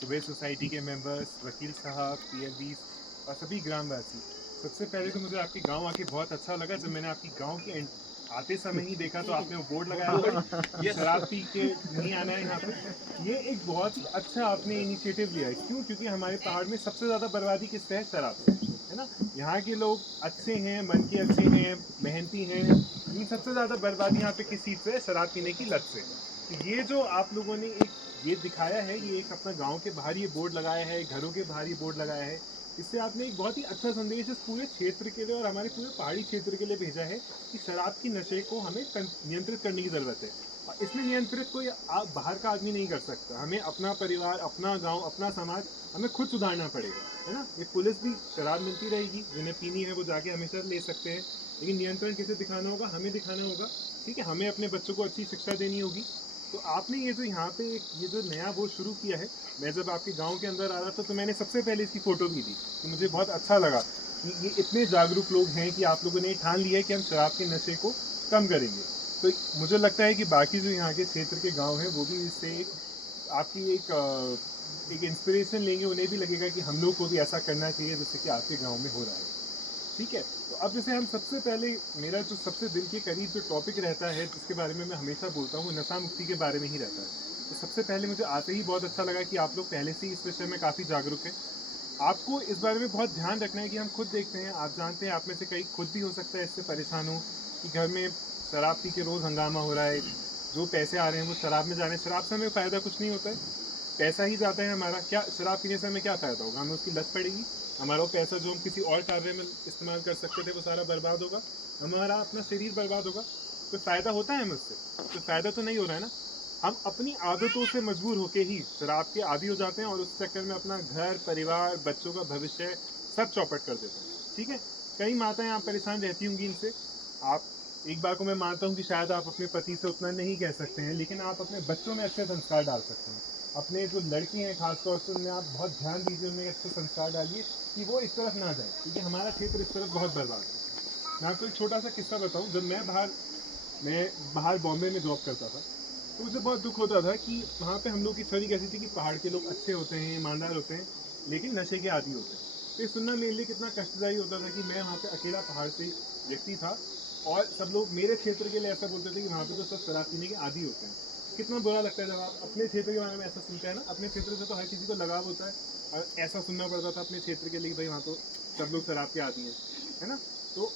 सुबेर सोसाइटी के मेंबर्स, वकील साहब, PLBs और सभी ग्रामवासी, सबसे पहले तो मुझे आपके गांव आके बहुत अच्छा लगा। जब मैंने आपकी गांव के आते समय ही देखा तो आपने वो बोर्ड लगाया हुआ ये शराब पी के नहीं आना है यहाँ पे। ये एक बहुत ही अच्छा आपने इनिशिएटिव लिया है। क्यों? क्योंकि हमारे पहाड़ में सबसे ज़्यादा बर्बादी किससे है? शराब से, है ना। यहाँ के लोग अच्छे हैं, मन के अच्छे हैं, मेहनती हैं, लेकिन सबसे ज़्यादा बर्बादी यहाँ पे किस चीज़ से है? शराब पीने की लत से। तो ये जो आप लोगों ने एक ये दिखाया है, ये एक अपना गाँव के बाहर ये बोर्ड लगाया है, घरों के बाहर ये बोर्ड लगाया है, इससे आपने एक बहुत ही अच्छा संदेश इस पूरे क्षेत्र के लिए और हमारे पूरे पहाड़ी क्षेत्र के लिए भेजा है कि शराब की नशे को हमें नियंत्रित करने की ज़रूरत है। और इसमें नियंत्रित कोई बाहर का आदमी नहीं कर सकता। हमें अपना परिवार, अपना गांव, अपना समाज हमें खुद सुधारना पड़ेगा, है ना। ये पुलिस भी शराब मिलती रहेगी, जिन्हें पीनी है वो जाके हमेशा ले सकते हैं, लेकिन नियंत्रण किसे दिखाना होगा? हमें दिखाना होगा, ठीक है। हमें अपने बच्चों को अच्छी शिक्षा देनी होगी। तो आपने ये जो यहाँ पे ये जो नया वो शुरू किया है, मैं जब आपके गांव के अंदर आ रहा था तो मैंने सबसे पहले इसकी फ़ोटो भी दी, तो मुझे बहुत अच्छा लगा कि ये इतने जागरूक लोग हैं कि आप लोगों ने ठान लिया है कि हम शराब के नशे को कम करेंगे। तो मुझे लगता है कि बाकी जो यहाँ के क्षेत्र के गाँव हैं वो भी इससे आपकी एक इंस्पिरेशन लेंगे। उन्हें भी लगेगा कि हम लोग को भी ऐसा करना चाहिए जैसे कि आपके गाँव में हो रहा है। ठीक है। तो अब जैसे हम सबसे पहले, मेरा जो सबसे दिल के करीब जो टॉपिक रहता है जिसके बारे में मैं हमेशा बोलता हूँ, वो नशा मुक्ति के बारे में ही रहता है। तो सबसे पहले मुझे आते ही बहुत अच्छा लगा कि आप लोग पहले से ही इस विषय में काफ़ी जागरूक हैं। आपको इस बारे में बहुत ध्यान रखना है कि हम खुद देखते हैं, आप जानते हैं, आप में से कई खुद भी हो सकता है इससे परेशान हो कि घर में शराब पी के रोज़ हंगामा हो रहा है, जो पैसे आ रहे हैं वो शराब में जा रहे हैं। शराब से हमें फ़ायदा कुछ नहीं होता है, पैसा ही जाता है हमारा। क्या शराब पीने से हमें क्या फ़ायदा होगा? हमें उसकी लत पड़ेगी, हमारा वो पैसा जो हम किसी और कार्य में इस्तेमाल कर सकते थे वो सारा बर्बाद होगा, हमारा अपना शरीर बर्बाद होगा। कोई फ़ायदा होता है हमें उससे? कोई फ़ायदा तो नहीं हो रहा है ना। हम अपनी आदतों से मजबूर होके ही शराब के आदी हो जाते हैं और उस चक्कर में अपना घर, परिवार, बच्चों का भविष्य सब चौपट कर देते हैं। ठीक है, कई माताएं आप परेशान रहती होंगी इनसे। आप एक बार को मैं मानता हूँ कि शायद आप अपने पति से उतना नहीं कह सकते हैं, लेकिन आप अपने बच्चों में अच्छे संस्कार डाल सकते हैं। अपने जो लड़की हैं खासतौर से, उनमें आप बहुत ध्यान दीजिए, उनमें अच्छे संस्कार डालिए कि वो इस तरफ ना जाए, क्योंकि हमारा क्षेत्र इस तरफ बहुत बर्बाद है। मैं आपको एक छोटा सा किस्सा बताऊँ। जब मैं बाहर बॉम्बे में जॉब करता था, तो मुझे बहुत दुख होता था कि वहाँ पे हम लोग की छवि कैसी थी कि पहाड़ के लोग अच्छे होते हैं, ईमानदार होते हैं, लेकिन नशे के आदी होते हैं। तो ये सुनना मेरे लिए कितना कष्टदायी होता था कि मैं वहाँ पे अकेला पहाड़ से व्यक्ति था और सब लोग मेरे क्षेत्र के लिए ऐसा बोलते थे कि वहाँ पे तो सब शराब पीने के आदी होते हैं। कितना बुरा लगता है जब आप अपने क्षेत्र के बारे में ऐसा सुनते हैं ना। अपने क्षेत्र से तो हर किसी को लगाव होता है, और ऐसा सुनना पड़ता था अपने क्षेत्र के लिए, भाई वहाँ तो सब लोग शराब के आदी हैं, है ना। तो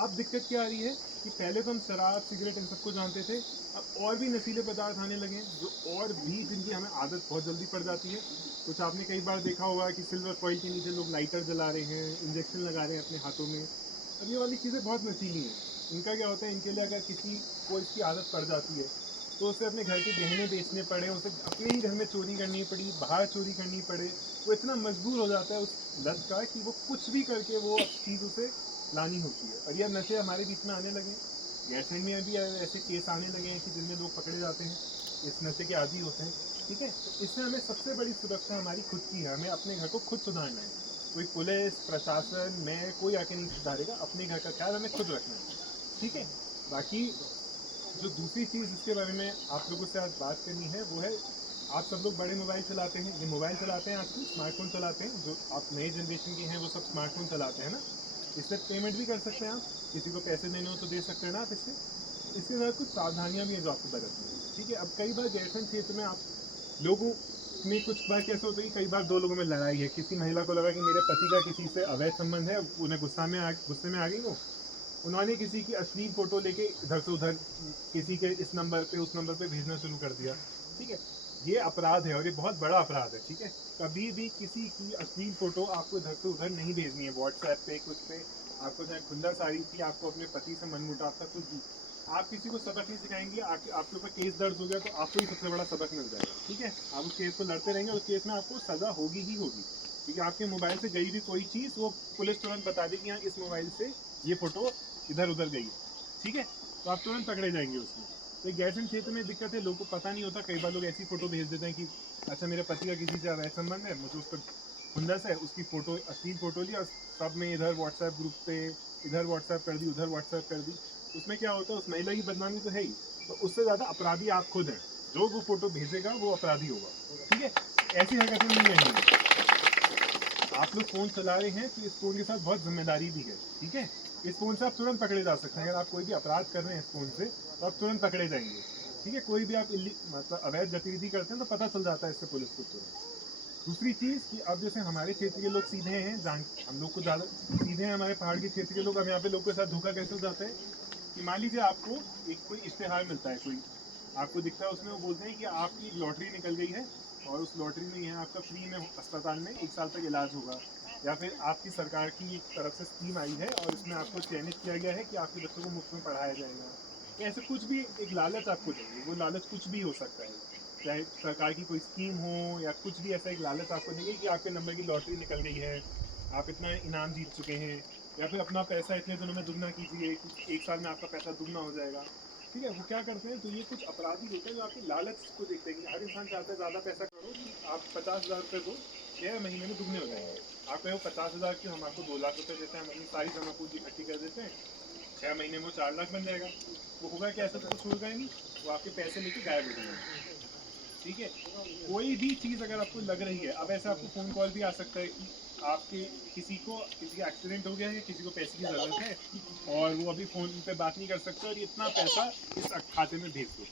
अब दिक्कत क्या आ रही है कि पहले तो हम शराब, सिगरेट इन सबको जानते थे, अब और भी नशीले पदार्थ आने लगे हैं, जो और भी जिनकी हमें आदत बहुत जल्दी पड़ जाती है। कुछ आपने कई बार देखा होगा कि सिल्वर फॉइल के नीचे लोग लाइटर जला रहे हैं, इंजेक्शन लगा रहे हैं अपने हाथों में। अब ये वाली चीज़ें बहुत नशीली हैं। इनका क्या होता है, इनके लिए अगर किसी को इसकी आदत पड़ जाती है तो उसे अपने घर के गहने बेचने पड़े, उसे अपने ही घर में चोरी करनी पड़ी, बाहर चोरी करनी पड़े, वो इतना मजबूर हो जाता है उस लत का कि वो कुछ भी करके वो चीज़ उसे लानी होती है। और यह नशे हमारे बीच में आने लगे। गैरसैंण में भी ऐसे केस आने लगे हैं कि जिनमें लोग पकड़े जाते हैं, इस नशे के आदी होते हैं। ठीक है, तो इससे हमें सबसे बड़ी सुरक्षा हमारी खुद की है। हमें अपने घर को खुद सुधारना है। कोई पुलिस, प्रशासन में कोई आके नहीं सुधारेगा। अपने घर का ख्याल हमें खुद रखना है। ठीक है, बाकी जो दूसरी चीज़ जिसके बारे में आप लोगों से आज बात करनी है वो है, आप सब लोग बड़े मोबाइल चलाते हैं, ये मोबाइल चलाते हैं, आजकल स्मार्टफोन चलाते हैं। जो आप नए जनरेशन के हैं वो सब स्मार्टफोन चलाते हैं ना। इससे पेमेंट भी कर सकते हैं आप, किसी को पैसे देने हो तो दे सकते हैं ना आप इससे। इसके साथ कुछ सावधानियां भी हैं जो आपको बरतनी है। ठीक है, अब कई बार गैरसैंण क्षेत्र में आप लोगों में कुछ बार कैसे होता है कि कई बार दो लोगों में लड़ाई है, किसी महिला को लगा कि मेरे पति का किसी से अवैध संबंध है, उन्हें गुस्से में आ गई वो, उन्होंने किसी की अश्लील फोटो लेके इधर से उधर किसी के इस नंबर पे उस नंबर पे भेजना शुरू कर दिया। ठीक है, ये अपराध है और ये बहुत बड़ा अपराध है। ठीक है, कभी भी किसी की अश्लील फोटो आपको इधर से उधर नहीं भेजनी है, व्हाट्सएप पे कुछ पे। आपको चाहे खुंदस आ रही थी, आपको अपने पति से मनमुटाव था, कुछ भी, आप किसी को सबक नहीं सिखाएंगे। आपके ऊपर केस दर्ज हो गया तो आपको ही सबसे बड़ा सबक मिल जाएगा। ठीक है, आप उस केस को लड़ते रहेंगे, उस केस में आपको सजा होगी ही होगी, क्योंकि आपके मोबाइल से गई भी कोई चीज़ वो पुलिस तुरंत बता देगी, हाँ इस मोबाइल से ये फोटो इधर उधर गई है। ठीक है, तो आप तुरंत पकड़े जाएंगे उसमें। तो गैरसैंण क्षेत्र में दिक्कत है, लोगों को पता नहीं होता। कई बार लोग ऐसी फोटो भेज देते हैं कि अच्छा मेरे पति का किसी से अवैध संबंध है, मुझे उस पर खुंदस है, उसकी फोटो, अश्लील फोटो ली और सब में इधर व्हाट्सएप ग्रुप पे इधर व्हाट्सएप कर दी, उधर व्हाट्सएप कर दी। उसमें क्या होता है, उस महिला की बदनामी तो है ही, तो उससे ज़्यादा अपराधी आप खुद हैं। जो वो फोटो भेजेगा वो अपराधी होगा। ठीक है, ऐसी हरकतें नहीं रहेंगी। आप लोग फ़ोन चला रहे हैं तो इस फ़ोन के साथ बहुत जिम्मेदारी भी है। ठीक है, इस फ़ोन से आप तुरंत पकड़े जा सकते हैं। अगर आप कोई भी अपराध कर रहे हैं इस फ़ोन से तो आप तुरंत पकड़े जाएंगे। ठीक है, कोई भी आप मतलब अवैध गतिविधि करते हैं तो पता चल जाता है इससे पुलिस को तुरंत। दूसरी चीज़ कि अब जैसे हमारे क्षेत्र के लोग सीधे हैं, हम लोग को ज़्यादा सीधे हैं, हमारे पहाड़ के क्षेत्र के लोग। अब यहाँ पे लोगों के साथ धोखा कैसे हो जाता है कि मान लीजिए आपको एक कोई इश्तेहार मिलता है, कोई आपको दिखता है, उसमें वो बोलते हैं कि आपकी एक लॉटरी निकल गई है और उस लॉटरी में यह आपका फ्री में अस्पताल में 1 साल तक इलाज होगा, या फिर आपकी सरकार की तरफ से स्कीम आई है और इसमें आपको चयनित किया गया है कि आपके बच्चों को मुफ्त में पढ़ाया जाएगा। तो ऐसे कुछ भी एक लालच आपको देंगे, वो लालच कुछ भी हो सकता है, चाहे सरकार की कोई स्कीम हो या कुछ भी ऐसा एक लालच आपको देंगे कि आपके नंबर की लॉटरी निकल गई है, आप इतना इनाम जीत चुके हैं, या फिर अपना पैसा इतने दिनों में दुगना कीजिए, 1 साल में आपका पैसा दुगना हो जाएगा। ठीक है, वो क्या करते हैं, तो ये कुछ अपराधी होते हैं जो आपकी लालच को देखते हैं कि हर इंसान चाहता है ज़्यादा पैसा करो, कि आप 50,000 रुपये दो, 6 महीने में दुगने हो जाएंगे। आप कहो 50,000 क्यों, हम आपको 2 लाख रुपये देते हैं, हम अपनी सारी जमा पूंजी इकट्ठी कर देते हैं, 6 महीने में वो 4 लाख बन जाएगा। वो होगा क्या, ऐसा तो कुछ होगा ही नहीं, वो आपके पैसे लेके गायब हो जाएंगे। ठीक है, कोई भी चीज़ अगर आपको लग रही है, अब ऐसे आपको फ़ोन कॉल भी आ सकता है कि आपके किसी का एक्सीडेंट हो गया है, किसी को पैसे की ज़रूरत है और वो अभी फ़ोन पे बात नहीं कर सकते और इतना पैसा इस खाते में भेज दो,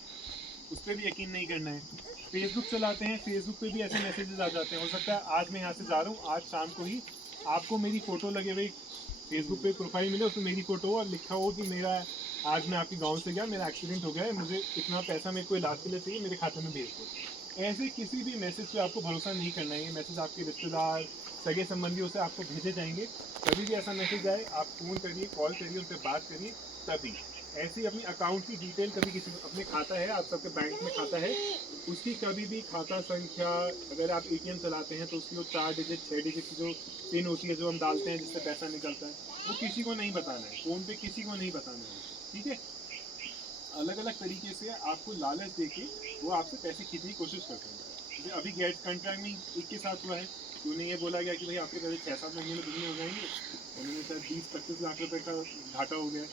उस पर भी यकीन नहीं करना है। फेसबुक चलाते हैं, फेसबुक पे भी ऐसे मैसेजेस आ जाते हैं। हो सकता है आज मैं यहाँ से जा रहा हूँ, आज शाम को ही आपको मेरी फ़ोटो लगे हुए फेसबुक पे प्रोफाइल मिले, उसमें मेरी फ़ोटो हो और लिखा हो कि मेरा आज मैं आपके गांव से गया, मेरा एक्सीडेंट हो गया है, मुझे इतना पैसा मेरे को इलाज के लिए चाहिए, मेरे खाते में भेज दो। ऐसे किसी भी मैसेज पे आपको भरोसा नहीं करना है। ये मैसेज आपके रिश्तेदार, सगे संबंधियों से आपको भेजे जाएंगे। कभी भी ऐसा मैसेज आए, आप फ़ोन करिए, कॉल करिए, उनसे बात करिए। तभी ऐसी अपनी अकाउंट की डिटेल, कभी किसी अपने खाता है, आप सबके बैंक में खाता है, उसकी कभी भी खाता संख्या, अगर आप एटीएम चलाते हैं तो उसकी वो 4 डिजिट 6 डिजिट की जो पिन होती है, जो हम डालते हैं जिससे पैसा निकलता है, वो किसी को नहीं बताना है। फ़ोन पे किसी को नहीं बताना है, ठीक है। अलग अलग तरीके से आपको लालच देके वो आपसे पैसे खींचने की कोशिश करते हैं। जैसे अभी गैस कॉन्ट्रैक्ट में एक के साथ हुआ है, तो उन्हें ये बोला गया कि भाई आपके पैसे 6-7 महीने में दुगने हो जाएंगे, उन्होंने शायद 20-25 लाख रुपए का घाटा हो गया,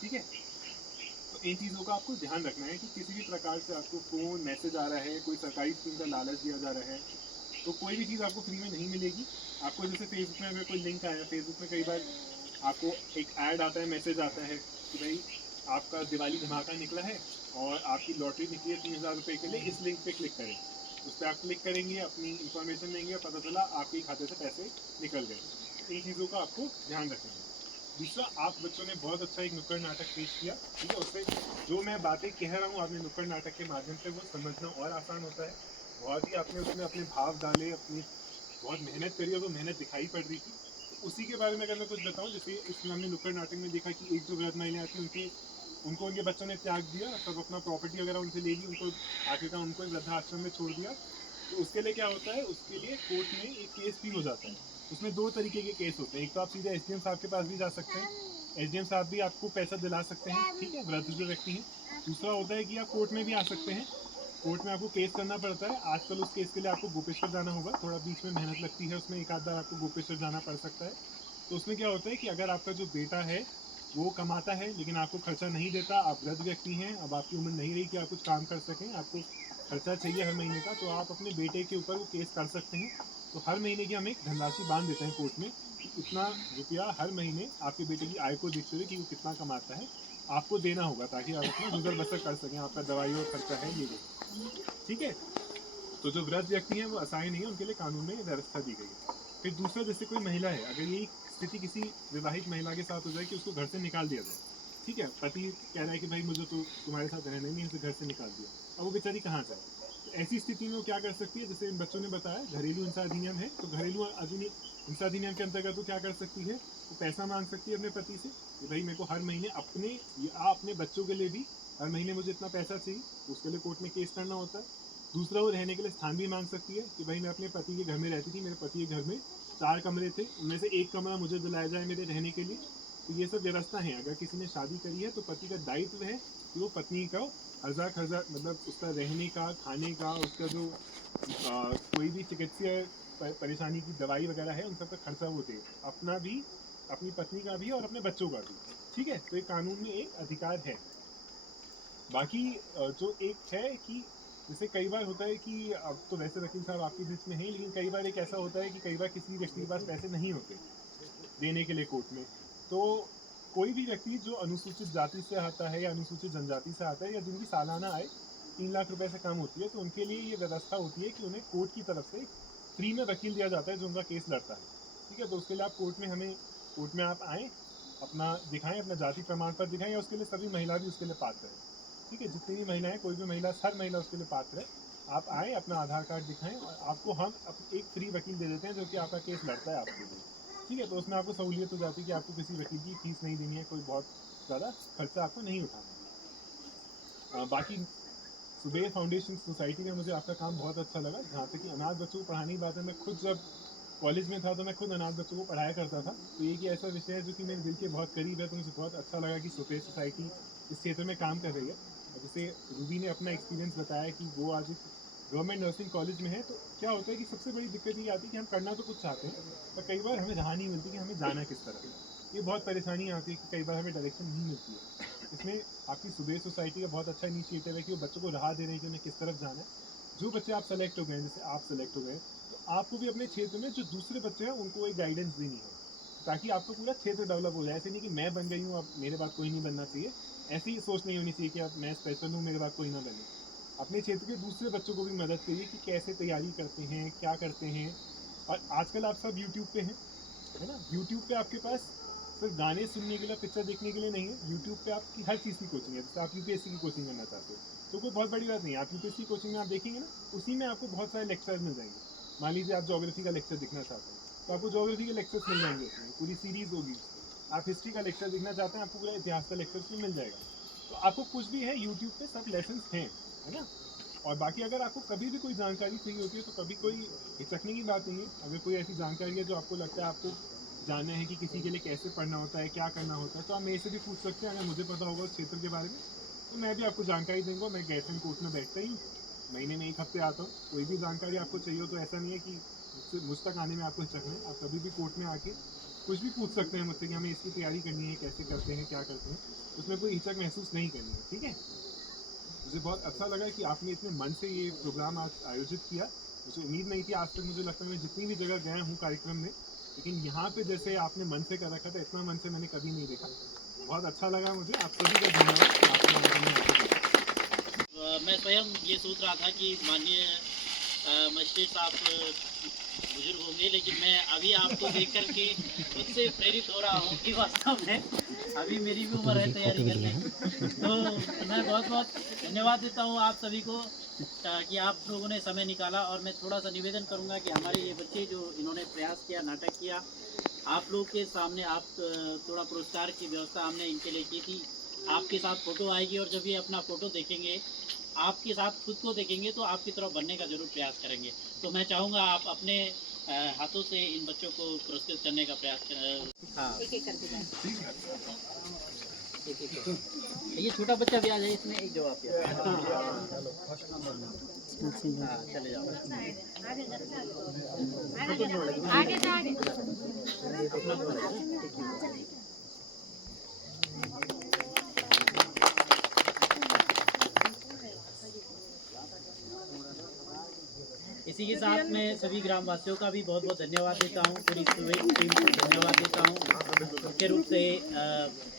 ठीक है। तो इन चीज़ों का आपको ध्यान रखना है कि किसी भी प्रकार से आपको फ़ोन मैसेज आ रहा है, कोई सरकारी स्कीम का लालच दिया जा रहा है, तो कोई भी चीज़ आपको फ्री में नहीं मिलेगी। आपको जैसे फेसबुक में अगर कोई लिंक आया, फेसबुक में कई बार आपको एक ऐड आता है, मैसेज आता है कि भाई आपका दिवाली धमाका निकला है और आपकी लॉटरी निकली है 3000 रुपये के लिए, इस लिंक पे क्लिक करें। उस पर आप क्लिक करेंगे, अपनी इंफॉर्मेशन देंगे और पता चला आपके खाते से पैसे निकल गए। इन चीज़ों का आपको ध्यान रखना है। दूसरा, आप बच्चों ने बहुत अच्छा एक नुक्कड़ नाटक पेश किया, ठीक है। उससे जो मैं बातें कह रहा हूँ आपने नुक्कड़ नाटक के माध्यम से, वो समझना और आसान होता है। बहुत ही आपने उसमें अपने भाव डाले, अपनी बहुत मेहनत करी और वो मेहनत दिखाई पड़ रही थी। तो उसी के बारे में अगर मैं कुछ बताऊँ, जैसे इसमें हमने नुक्कड़ नाटक में देखा कि एक जो वृद्ध महिला आती, उनको उनके बच्चों ने त्याग दिया, सब अपना प्रॉपर्टी वगैरह उनसे ले ली, उनको आखिरकार उनको वृद्धाश्रम में छोड़ दिया। तो उसके लिए क्या होता है, उसके लिए कोर्ट में एक केस भी हो जाता है। उसमें 2 तरीके के केस होते हैं। एक तो आप सीधे एसडीएम साहब के पास भी जा सकते हैं, एसडीएम साहब भी आपको पैसा दिला सकते हैं, ठीक है, वृद्ध जो व्यक्ति हैं। दूसरा होता है कि आप कोर्ट में भी आ सकते हैं, कोर्ट में आपको केस करना पड़ता है। आजकल उस केस के लिए आपको गोपेश्वर जाना होगा, थोड़ा बीच में मेहनत लगती है, उसमें एक आध बार आपको गोपेश्वर जाना पड़ सकता है। तो उसमें क्या होता है कि अगर आपका जो बेटा है वो कमाता है लेकिन आपको खर्चा नहीं देता, आप वृद्ध व्यक्ति हैं, अब आपकी उम्र नहीं रही कि आप कुछ काम कर सकें, आपको खर्चा चाहिए हर महीने का, तो आप अपने बेटे के ऊपर वो केस कर सकते हैं। तो हर महीने की हम एक धनराशि बांध देते हैं कोर्ट में कि इतना रुपया हर महीने आपके बेटे की आय को देखते हुए कि वो कितना कमाता है आपको देना होगा, ताकि आप अपना गुजर बसर कर सकें, आपका दवाई और खर्चा है ये वो, ठीक है। तो जो वृद्ध व्यक्ति हैं वो असहाय नहीं है, उनके लिए कानून में व्यवस्था दी गई है। फिर दूसरा, जैसे कोई महिला है, अगर ये स्थिति किसी विवाहित महिला के साथ हो जाए कि उसको घर से निकाल दिया जाए, ठीक है, पति कह रहा है कि भाई मुझे तो तुम्हारे साथ रहना नहीं, इसे घर से निकाल दिया, अब वो बेचारी कहाँ जाए। तो ऐसी स्थिति में वो क्या कर सकती है, जैसे इन बच्चों ने बताया घरेलू हिंसा अधिनियम है, तो घरेलू हिंसा अधिनियम के अंतर्गत वो क्या कर सकती है, वो पैसा मांग सकती है अपने पति से कि भाई मेरे को हर महीने अपने या अपने बच्चों के लिए भी हर महीने मुझे इतना पैसा चाहिए, उसके लिए कोर्ट में केस करना होता है। दूसरा, वो रहने के लिए स्थान भी मांग सकती है कि भाई मैं अपने पति के घर में रहती थी, मेरे पति के घर में 4 कमरे थे, उनमें से 1 कमरा मुझे दिलाया जाए मेरे रहने के लिए। तो ये सब व्यवस्था है। अगर किसी ने शादी करी है तो पति का दायित्व है कि वो पत्नी का हज़ार मतलब उसका रहने का, खाने का, उसका जो कोई भी चिकित्सीय परेशानी की दवाई वगैरह है, उन सब का खर्चा वो दे, अपना भी, अपनी पत्नी का भी और अपने बच्चों का भी, ठीक है। तो ये कानून में एक अधिकार है। बाकी जो एक है कि जैसे कई बार होता है कि अब तो वैसे वकील साहब आपके बीच में हैं, लेकिन कई बार एक ऐसा होता है कि कई बार किसी व्यक्ति के पास पैसे नहीं होते देने के लिए कोर्ट में। तो कोई भी व्यक्ति जो अनुसूचित जाति से आता है या अनुसूचित जनजाति से आता है या जिनकी सालाना आय 3 लाख रुपए से कम होती है, तो उनके लिए ये व्यवस्था होती है कि उन्हें कोर्ट की तरफ से फ्री में वकील दिया जाता है जो उनका केस लड़ता है, ठीक है। तो उसके लिए आप कोर्ट में आप आएँ, अपना दिखाएं, अपना जाति प्रमाण पत्र दिखाएं, या उसके लिए सभी महिला भी उसके लिए पात्र है, ठीक है। जितनी भी महिलाएं, कोई भी महिला, हर महिला उसके लिए पात्र है। आप आए, अपना आधार कार्ड दिखाएं और आपको हम एक फ्री वकील दे देते हैं जो कि आपका केस लड़ता है आपके लिए, ठीक है। तो उसमें आपको सहूलियत हो जाती है कि आपको किसी वकील की फीस नहीं देनी है, कोई बहुत ज़्यादा खर्चा आपको नहीं उठाना है। बाकी सुबेर फाउंडेशन सोसाइटी में मुझे आपका काम बहुत अच्छा लगा। जहाँ तक कि अनाथ बच्चों को पढ़ाने की बात है, मैं खुद जब कॉलेज में था तो मैं खुद अनाथ बच्चों को पढ़ाया करता था। तो ये कि ऐसा विषय है जो कि मेरे दिल के बहुत करीब है, तो मुझे बहुत अच्छा लगा कि सुबेर सोसाइटी इस क्षेत्र में काम कर रही है। और जैसे रूबी ने अपना एक्सपीरियंस बताया कि वो आज एक गवर्नमेंट नर्सिंग कॉलेज में है, तो क्या होता है कि सबसे बड़ी दिक्कत ये आती है कि हम करना तो कुछ चाहते हैं, पर कई बार हमें राह नहीं मिलती कि हमें जाना किस तरफ। ये बहुत परेशानी आती है कि कई बार हमें डायरेक्शन नहीं मिलती है। इसमें आपकी सुबेर सोसाइटी का बहुत अच्छा इनिशिएटिव है कि वो बच्चों को राह दे रहे हैं कि उन्हें किस तरफ जाना है। जो बच्चे आप सेलेक्ट हो गए, जैसे आप सेलेक्ट हो गए, तो आपको भी अपने क्षेत्र में जो दूसरे बच्चे हैं उनको एक गाइडेंस देनी है, ताकि आपका पूरा क्षेत्र डेवलप हो जाए। ऐसे नहीं कि मैं बन गई हूँ अब मेरे बाद कोई नहीं बनना चाहिए, ऐसी ही सोच नहीं होनी चाहिए कि अब मैं स्पेशल हूँ मेरे बाद कोई ना बने। अपने क्षेत्र के दूसरे बच्चों को भी मदद करिए कि कैसे तैयारी करते हैं, क्या करते हैं। और आजकल आप सब यूट्यूब पे हैं, है ना। यूट्यूब पे आपके पास सिर्फ गाने सुनने के लिए, पिक्चर देखने के लिए नहीं है, यूट्यूब पे आपकी हर चीज़ की कोचिंग है। जैसे आप यूपीएससी की कोचिंग करना चाहते हो तो कोई बहुत बड़ी बात नहीं है, आप यूपीएससी कोचिंग में आप देखेंगे ना, उसी में आपको बहुत सारे लेक्चर मिल जाएंगे। मान लीजिए आप ज्योग्राफी का लेक्चर देखना चाहते हैं तो आपको ज्योग्राफी के लेक्चर्स मिल जाएंगे, उसमें पूरी सीरीज होगी। आप हिस्ट्री का लेक्चर देखना चाहते हैं, आपको पूरा इतिहास का लेक्चर उसमें मिल जाएगा। तो आपको कुछ भी है यूट्यूब पे सब लेसन हैं, है ना। और बाकी अगर आपको कभी भी कोई जानकारी चाहिए होती है तो कभी कोई हिचकने की बात नहीं है। अगर कोई ऐसी जानकारी है जो आपको लगता है आपको जानना है कि किसी के लिए कैसे पढ़ना होता है, क्या करना होता है, तो आप मेरे से भी पूछ सकते हैं। अगर मुझे पता होगा उस क्षेत्र के बारे में तो मैं भी आपको जानकारी दूंगा। मैं गैरसैंण कोर्ट में बैठता ही हूँ, महीने में 1 हफ्ते आता हूँ। कोई भी जानकारी आपको चाहिए हो तो ऐसा नहीं है कि मुझ तक आने में आपको हिचकना है। आप कभी भी कोर्ट में आके कुछ भी पूछ सकते हैं मुझसे कि हमें इसकी तैयारी करनी है, कैसे करते हैं, क्या करते हैं। उसमें कोई हिचक महसूस नहीं करनी है, ठीक है। मुझे बहुत अच्छा लगा कि आपने इतने मन से ये प्रोग्राम आज आयोजित किया। मुझे उम्मीद नहीं थी आज तक। मुझे लगता है मैं जितनी भी जगह गया हूँ कार्यक्रम में, लेकिन यहाँ पे जैसे आपने मन से कर रखा था, इतना मन से मैंने कभी नहीं देखा। बहुत अच्छा लगा मुझे। आप सभी का धन्यवाद। मैं स्वयं ये सोच रहा था कि माननीय मजिस्ट्रेट साहब बुजुर्ग होंगे, लेकिन मैं अभी आपको देख कर के खुद से प्रेरित हो रहा हूँ कि वास्तव में अभी मेरी भी उम्र है तैयारी करने। तो मैं बहुत बहुत धन्यवाद देता हूँ आप सभी को कि आप लोगों ने समय निकाला। और मैं थोड़ा सा निवेदन करूँगा कि हमारे ये बच्चे जो इन्होंने प्रयास किया, नाटक किया, आप लोग के सामने आप थोड़ा पुरस्कार की व्यवस्था हमने इनके लिए की थी। आपके साथ फ़ोटो आएगी और जब ये अपना फ़ोटो देखेंगे, आपके साथ खुद को देखेंगे तो आपकी तरफ बनने का जरूर प्रयास करेंगे। तो मैं चाहूँगा आप अपने हाथों से इन बच्चों को पुरस्कृत करने का प्रयास करें। हाँ, एक-एक करके जाएं। ये छोटा बच्चा भी आ जाए इसमें, एक जवाब दिया। हाँ, चले जाओ। आगे जा आगे। इसी के साथ मैं सभी ग्रामवासियों का भी बहुत बहुत धन्यवाद देता हूँ। पूरी सुबह टीम को धन्यवाद देता हूँ। मुख्य रूप से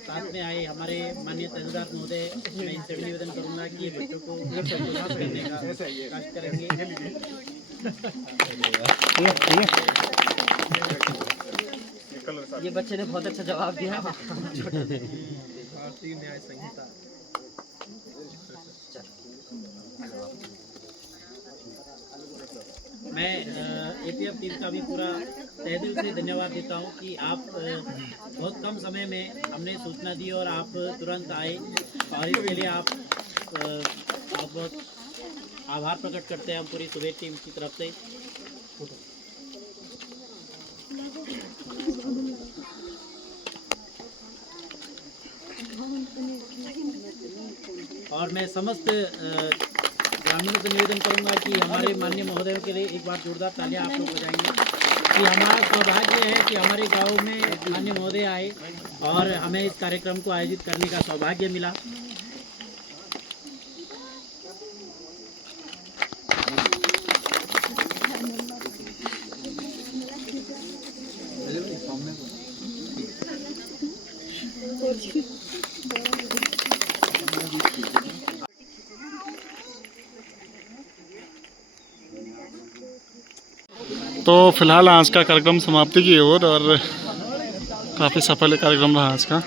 साथ में आए हमारे माननीय तहसीलदार महोदय, मैं इनसे भी निवेदन करूँगा कि ये बच्चों को संतुष्ट करने का प्रयास करेंगे। ये बच्चे ने बहुत अच्छा जवाब दिया। भारतीय न्याय संहिता। मैं एपीएफ टीम का भी पूरा तहे दिल से धन्यवाद देता हूं कि आप बहुत कम समय में हमने सूचना दी और आप तुरंत आए, और इसके लिए आप बहुत आभार प्रकट करते हैं हम पूरी सुबह टीम की तरफ से। और मैं समस्त ग्रामीणों से निवेदन करूंगा कि हमारे माननीय महोदयों के लिए एक बार जोरदार तालियां आप लोग बजाएंगे कि हमारा सौभाग्य है कि हमारे गांव में माननीय महोदय आए और हमें इस कार्यक्रम को आयोजित करने का सौभाग्य मिला। तो फिलहाल आज का कार्यक्रम समाप्ति की ओर, और काफ़ी सफल कार्यक्रम रहा आज का।